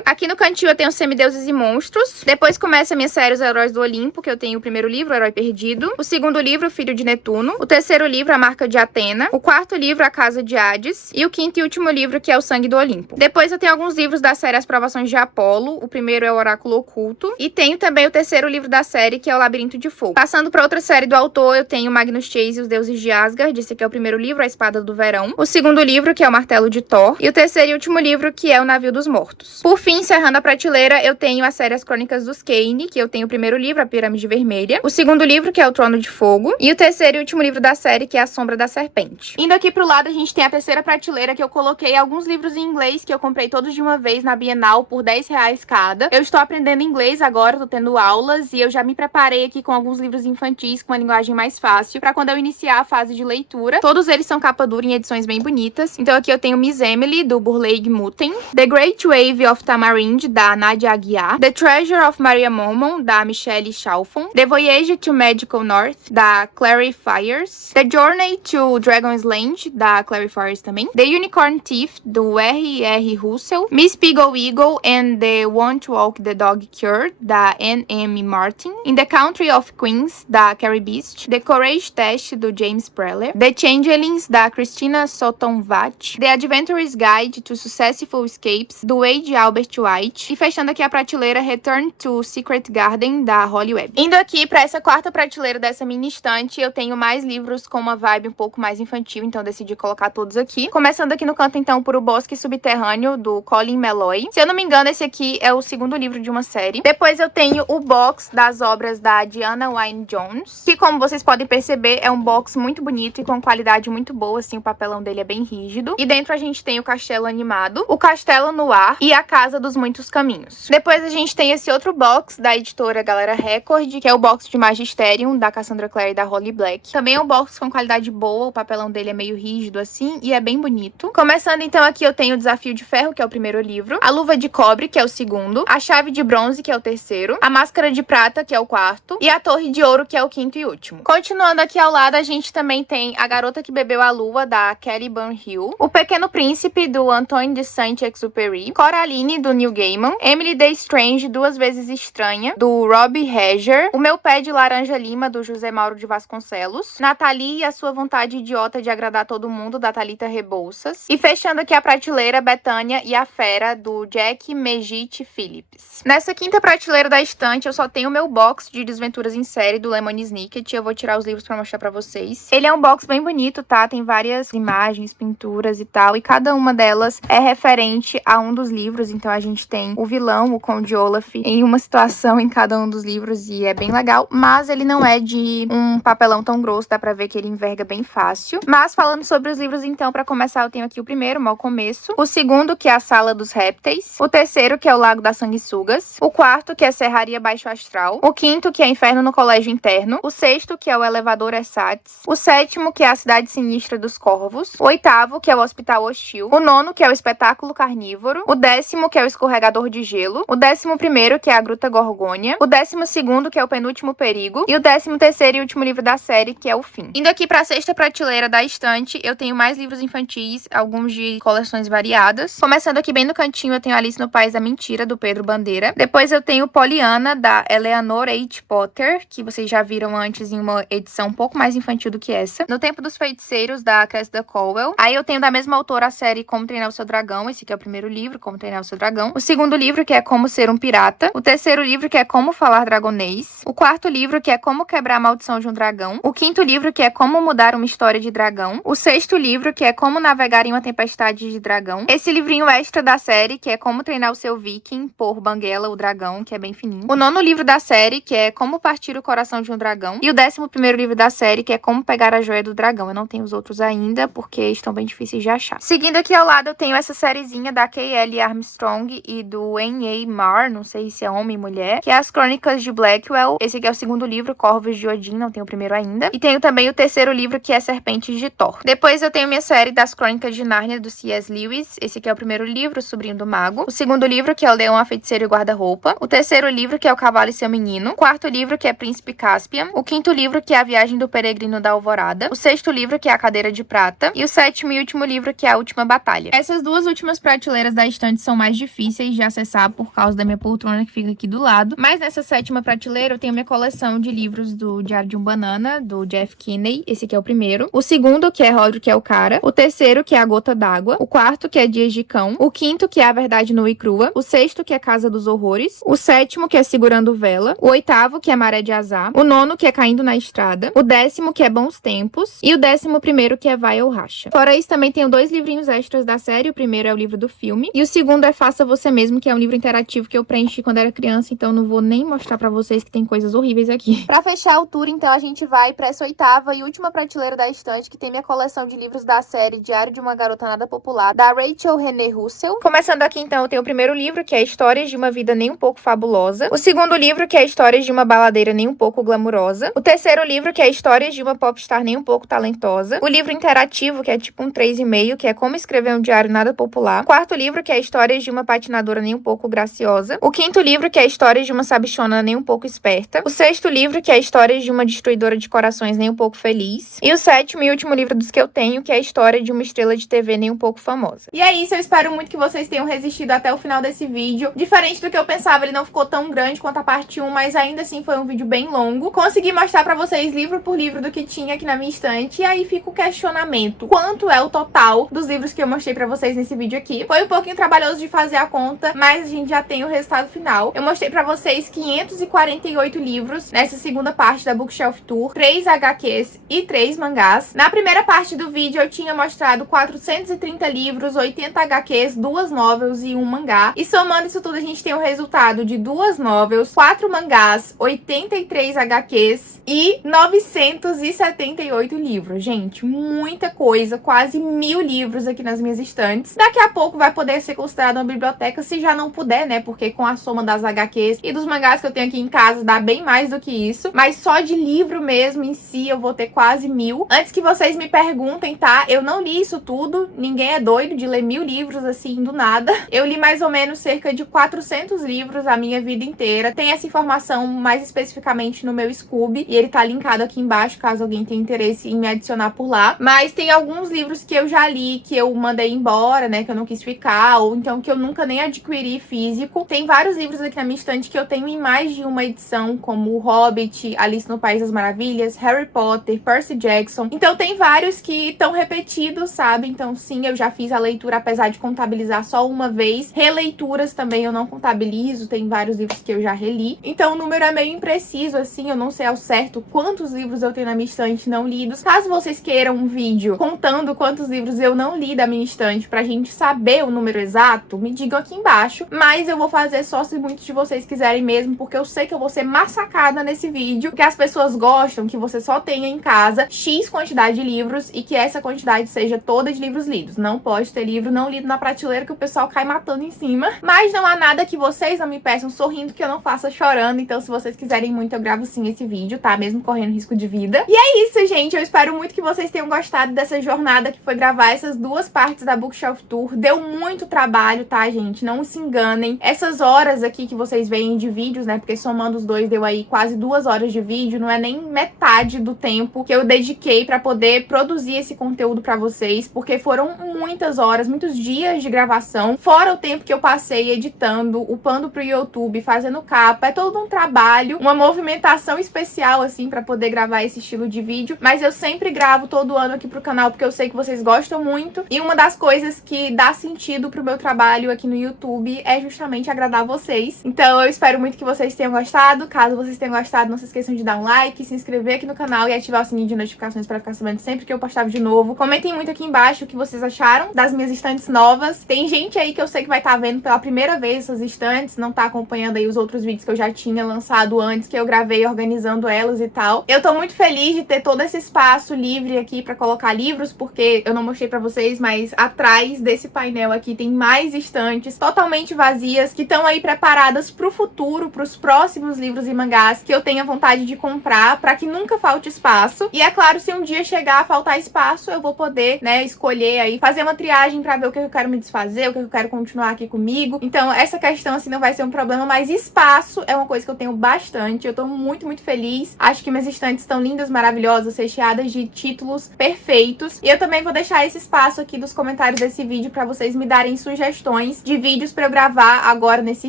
Aqui no cantinho eu tenho Semideuses e Monstros. Depois começa a minha série Os Heróis do Olimpo, que eu tenho o primeiro livro, O Herói Perdido. O segundo livro, Filho de Netuno. O terceiro livro, A Marca de Atena. O quarto livro, A Casa de Hades. E o quinto e último livro, que é O Sangue do Olimpo. Depois eu tenho alguns livros da série As Provações de Apolo. O primeiro é O Oráculo Oculto. E tenho também o terceiro livro da série, que é O Labirinto de Fogo. Passando para outra série do autor, eu tenho Magnus Chase e os Deuses de Asgard. Esse aqui é o primeiro livro, A Espada do Verão. O segundo livro, que é O Martelo de Thor. E o terceiro e último livro, que é O Navio dos Mortos. Por fim, encerrando a prateleira, eu tenho a série As Crônicas dos Kane, que eu tenho o primeiro livro, A Pirâmide Vermelha. O segundo livro, que é O Trono de Fogo. E o terceiro e último livro da série, que é A Sombra da Serpente. Indo aqui pro lado, a gente tem a terceira prateleira, que eu coloquei alguns livros em inglês, que eu comprei todos de uma vez na Bienal por R$10 cada. Eu estou aprendendo inglês agora, tô tendo aulas, e eu já me preparei aqui com alguns livros infantis, com uma linguagem mais fácil, pra quando eu iniciar a fase de leitura. Todos eles são capa dura em edições bem bonitas. Então aqui eu tenho Miss Emily, do Burleigh Mutten. The Great Wave of Tamarind, da Nadia Aguiar. The Treasure of Maria Mormon, da Michelle Chalfon. The Voyage to Magical North, da Clary Fiers. The Journey to Dragon's Land, da Clary Fiers também. The Unicorn Thief, do R.R. Russell. Miss Piggle Eagle and the One to Walk the Dog Cure, da N.M. Martin. In the Country of Queens, da Carrie Beast. The Courage Test, do James Preller. The Changelings, da Christina Sotton-Watt. The Adventurer's Guide to Successful Escapes, do Wade Albert White. E fechando aqui a prateleira, Return to Secret Garden, da Holly Webb. Indo aqui pra essa quarta prateleira dessa mini estante, eu tenho mais livros com uma vibe um pouco mais infantil, então eu decidi colocar todos aqui. Começando aqui no canto, então, por O Bosque Subterrâneo, do Colin Meloy. Se eu não me engano, esse aqui é o segundo livro de uma série. Depois eu tenho o box das obras da Diana Wynne Jones, que, como vocês podem perceber, é um box muito bonito e com qualidade muito boa, assim, o papelão dele é bem rígido. E dentro a gente tem o Castelo Animado, o Castelo no Ar e a Casa dos Muitos Caminhos. Depois a gente tem esse outro box da editora Galera Record, que é o box de Magisterium, da Cassandra Clare e da Holly Black. Também é um box com qualidade boa, o papelão dele é meio rígido assim e é bem bonito. Começando então aqui eu tenho o Desafio de Ferro, que é o primeiro livro, a Luva de Cobre, que é o segundo, a Chave de Bronze, que é o terceiro, a Máscara de Prata, que é o quarto, e a Torre de Ouro, que é o quinto e último. Continuando aqui ao lado, a gente também tem A Garota que Bebeu a Lua, da Kelly Burnhill, O Pequeno Príncipe, do Antoine de Saint-Exupéry, Coraline, do Neil Gaiman, Emily the Strange, Duas Vezes Estranha, do Robbie Heger, O Meu Pé de Laranja Lima, do José Mauro de Vasconcelos, Nathalie e a Sua Vontade Idiota de Agradar Todo Mundo, da Thalita Rebouças, e fechando aqui a prateleira, Betânia e a Fera, do Jack Megite Phillips. Nessa quinta prateleira da estante, eu só tenho o meu box de Desventuras em Série, do Lemony Snicket. Eu vou tirar os livros pra mostrar pra vocês. Ele é um box bem bonito, tá? Tem várias imagens, pinturas e tal, e cada uma delas é referente a um dos livros. Então a gente tem o vilão, o Conde Olaf, em uma situação em cada um dos livros, e é bem legal, mas ele não é de um papelão tão grosso, dá pra ver que ele enverga bem fácil. Mas falando sobre os livros, então, pra começar, eu tenho aqui o primeiro, Mal Começo, o segundo, que é A Sala dos Répteis, o terceiro, que é O Lago das Sanguessugas, o quarto, que é Serraria Baixo Astral, o quinto, que é Inferno no Colégio Interno, o sexto, que é O Elevador Ersatz, o sétimo, que é A Cidade Sinistra dos Corvos, o oitavo, que é O Hospital Hostil, o nono, que é O Espetáculo Carnívoro, o décimo, que é O Escorregador de Gelo, o 11º, que é A Gruta Gorgônia, o 12º, que é O Penúltimo Perigo, e o 13º e último livro da série, que é O Fim. Indo aqui pra sexta prateleira da estante, eu tenho mais livros infantis, alguns de coleções variadas. Começando aqui bem no cantinho, eu tenho Alice no País da Mentira, do Pedro Bandeira. Depois eu tenho Poliana, da Eleanor H. Potter, que vocês já viram antes em uma edição um pouco mais infantil do que essa. No Tempo dos Feiticeiros, da Cressida Cowell. Aí eu tenho da mesma autora a série Como Treinar o Seu Dragão. Esse aqui é o primeiro livro, Como Treinar o Seu Dragão. O segundo livro, que é Como Ser um Pirata. O terceiro livro, que é Como Falar Dragonês. O quarto livro, que é Como Quebrar a Maldição de um Dragão. O quinto livro, que é Como Mudar uma História de Dragão. O sexto livro, que é Como Navegar em uma Tempestade de Dragão. Esse livrinho extra da série, que é Como Treinar o Seu Viking, por Banguela, o Dragão, que é bem fininho. O nono livro da série, que é Como Partir o Coração de um Dragão. E o 11º livro da série, que é Como Pegar a Joia do Dragão. Eu não tenho os outros ainda, porque estão bem difíceis de achar. Seguindo aqui ao lado, eu tenho essa sériezinha da K.L. Armstrong e do N.A. Marr, não sei se é homem e mulher, que é As Crônicas de Blackwell. Esse aqui é o segundo livro, Corvos de Odin, não tenho o primeiro ainda. E tenho também o terceiro livro, que é Serpentes de Thor. Depois eu tenho minha série das Crônicas de Nárnia, do C.S. Lewis. Esse aqui é o primeiro livro, O Sobrinho do Mago. O segundo livro, que é O Leão, a Feiticeira e o Guarda-Roupa. O terceiro livro, que é O Cavalo e Seu Menino. O quarto livro, que é Príncipe Caspian. O quinto livro, que é A Viagem do Peregrino da Alvorada. O sexto livro, que é A Cadeira de Prata. E o sétimo e último livro, que é A Última Batalha. Essas duas últimas prateleiras da estante são mais difíceis de acessar por causa da minha poltrona que fica aqui do lado. Mas nessa sétima prateleira eu tenho minha coleção de livros do Diário de um Banana, do Jeff Kinney. Esse aqui é o primeiro. O segundo, que é Roderick é o Cara. O terceiro, que é A Gota d'Água. O quarto, que é Dias de Cão. O quinto, que é A Verdade Nua e Crua. O sexto, que é Casa dos Horrores. O sétimo, que é Segurando Vela. O oitavo, que é Maré de Azar. O nono, que é Caindo na Estrada. O décimo, que é Bons Tempos. E o 11º, que é Vai ou Racha. Fora isso, também tenho 2 livrinhos extras da série. O primeiro é o livro do filme. E o segundo é Faça Você Mesmo, que é um livro interativo que eu preenchi quando era criança. Então não vou nem mostrar pra vocês que tem coisas horríveis aqui. Pra fechar o tour, então, a gente vai pra essa oitava e última prateleira da estante, que tem minha coleção de livros da série Diário de uma Garota Nada Popular, da Rachel René Russell. Começando aqui, então, eu tenho o primeiro livro, que é Histórias de uma Vida Nem um Pouco Fabulosa. O segundo livro, que é Histórias de uma Baladeira Nem um Pouco Glamurosa. O terceiro livro, que é Histórias de uma Popstar Nem um Pouco Talentosa. O livro interativo, que é tipo um 3,5, que é Como Escrever um Diário Nada Popular. O quarto livro, que é Histórias de uma Patinadora Nem um Pouco Graciosa. O quinto livro, que é Histórias de uma Sabichona Nem um Pouco Esperta. O sexto livro, que é Histórias de uma Destruidora de Corações Nem um Pouco Feliz. E o sétimo e último livro dos que eu tenho, que é a História de uma Estrela de TV Nem um Pouco Famosa. E é isso, eu espero muito que vocês tenham resistido até o final desse vídeo. Diferente do que eu pensava, ele não ficou tão grande quanto a parte 1, mas ainda assim foi um vídeo bem longo. Consegui mostrar pra vocês livro por livro do que tinha aqui na minha estante, e aí fica o questionamento: quanto é o total dos livros que eu mostrei pra vocês nesse vídeo aqui? Foi um pouquinho trabalhoso de fazer a conta, mas a gente já tem o resultado final. Eu mostrei pra vocês 548 livros nessa segunda parte da Bookshelf Tour, 3 HQs e 3 mangás. Na primeira parte do vídeo eu tinha mostrado 430 livros, 80 HQs, 2 novels e 1 mangá. E somando isso tudo, a gente tem o resultado de 2 novels, 4 mangás, 83 HQs e 978 livros. Gente, muita coisa, quase 1000 livros aqui nas minhas estantes. Daqui a pouco vai poder ser considerado uma biblioteca, se já não puder, né? Porque com a soma das HQs e dos mangás que eu tenho aqui em casa, dá bem mais do que isso. Mas só de livro mesmo em si, eu vou ter quase 1000. Antes que vocês me perguntem, tá? Eu não li isso tudo. Ninguém é doido de ler 1000 livros assim, do nada. Eu li mais ou menos cerca de 400 livros a minha vida inteira. Tem essa informação mais especificamente no meu Scooby. E ele tá linkado aqui embaixo, caso alguém tenha interesse em me adicionar por lá. Mas tem alguns livros que eu já li, que eu mandei embora, né? Que eu não quis ficar. Ou então que eu nunca nem adquiri físico. Tem vários livros aqui na minha estante que eu tenho em mais de uma edição, como O Hobbit, Alice no País das Maravilhas, Harry Potter, Percy Jackson. Então tem vários que estão repetidos, sabe? Então sim, eu já fiz a leitura, apesar de contabilizar só uma vez. Releituras também eu não contabilizo, tem vários livros que eu já reli. Então o número é meio impreciso, assim, eu não sei ao certo quantos livros eu tenho na minha estante não lidos. Caso vocês queiram um vídeo contando quantos livros eu não li da minha estante, pra gente saber o número exato, me digam aqui embaixo. Mas eu vou fazer só se muitos de vocês quiserem mesmo, porque eu sei que eu vou ser massacrada nesse vídeo, que as pessoas gostam que você só tenha em casa X quantidade de livros e que essa quantidade seja toda de livros lidos. Não pode ter livro não lido na prateleira que o pessoal cai matando em cima. Mas não há nada que vocês não me peçam sorrindo que eu não faça chorando. Então se vocês quiserem muito, eu gravo sim esse vídeo, tá? Mesmo correndo risco de vida. E é isso, gente. Eu espero muito que vocês tenham gostado dessa jornada que foi gravar essas duas partes da Bookshelf Tour. Deu muito trabalho, tá, gente? Não se enganem. Essas horas aqui que vocês veem de vídeos, né? Porque somando os dois deu aí quase 2 horas de vídeo. Não é nem metade do tempo que eu dediquei pra poder produzir esse conteúdo pra vocês. Porque foram muitas horas, muitos dias de gravação. Fora o tempo que eu passei editando, upando pro YouTube, fazendo capa. É todo um trabalho, uma movimentação especial, assim, pra poder gravar esse estilo de vídeo. Mas eu sempre gravo todo ano aqui pro canal, porque eu sei que vocês gostam muito. E uma das coisas que dá sentido pro meu trabalho aqui no YouTube é justamente agradar vocês. Então eu espero muito que vocês tenham gostado. Caso vocês tenham gostado, não se esqueçam de dar um like, se inscrever aqui no canal e ativar o sininho de notificações pra ficar sabendo sempre que eu postar vídeo novo. Comentem muito aqui embaixo o que vocês acharam das minhas estantes novas. Tem gente aí que eu sei que vai estar vendo pela primeira vez essas estantes, não tá acompanhando aí os outros vídeos que eu já tinha lançado antes, que eu gravei organizando elas e tal. Eu tô muito feliz de ter todo esse espaço livre aqui pra colocar livros, porque eu não mostrei pra vocês, mas atrás desse painel aqui tem mais estantes totalmente vazias, que estão aí preparadas pro futuro, pros próximos livros e mangás que eu tenha vontade de comprar, pra que nunca falte espaço. E é claro, se um dia chegar a faltar espaço, eu vou poder, né, escolher aí fazer uma triagem pra ver o que eu quero me desfazer, o que eu quero continuar aqui comigo. Então, essa questão, assim, não vai ser um problema, mas espaço é uma coisa que eu tenho bastante. Eu tô muito, muito feliz. Acho que minhas estantes estão lindas, maravilhosas, recheadas de títulos perfeitos. E eu também vou deixar esse espaço aqui dos comentários desse vídeo pra vocês me darem sugestões de vídeos pra eu gravar agora nesse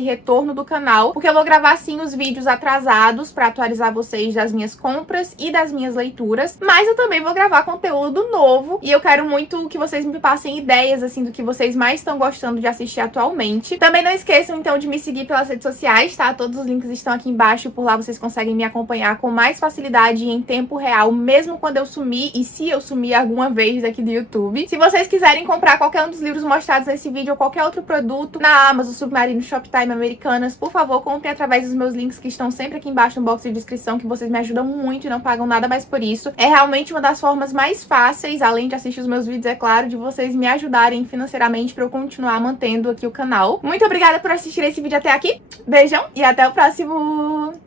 retorno do canal, porque eu vou gravar, sim, os vídeos atrasados pra atualizar vocês das minhas compras e das minhas leituras, mas eu também vou gravar conteúdo novo e eu quero muito que vocês me passem ideias, assim, do que vocês mais estão gostando de assistir atualmente. Também não esqueçam, então, de me seguir pelas redes sociais, tá? Todos os links estão aqui embaixo, por lá vocês conseguem me acompanhar com mais facilidade e em tempo real, mesmo quando eu sumir e se eu sumir alguma vez aqui do YouTube. Se vocês quiserem comprar qualquer um dos livros mostrados nesse vídeo ou qualquer outro produto na Amazon, Submarino, Shoptime, Americanas, por favor, comprem através dos meus links que estão sempre aqui embaixo no box de descrição, que vocês me ajudam muito e não pagam nada mais por isso. É realmente uma das formas mais fáceis, além de assistir os meus vídeos, é claro, de vocês me ajudarem financeiramente pra eu continuar mantendo aqui o canal. Muito obrigada por assistir esse vídeo até aqui. Beijão e até o próximo!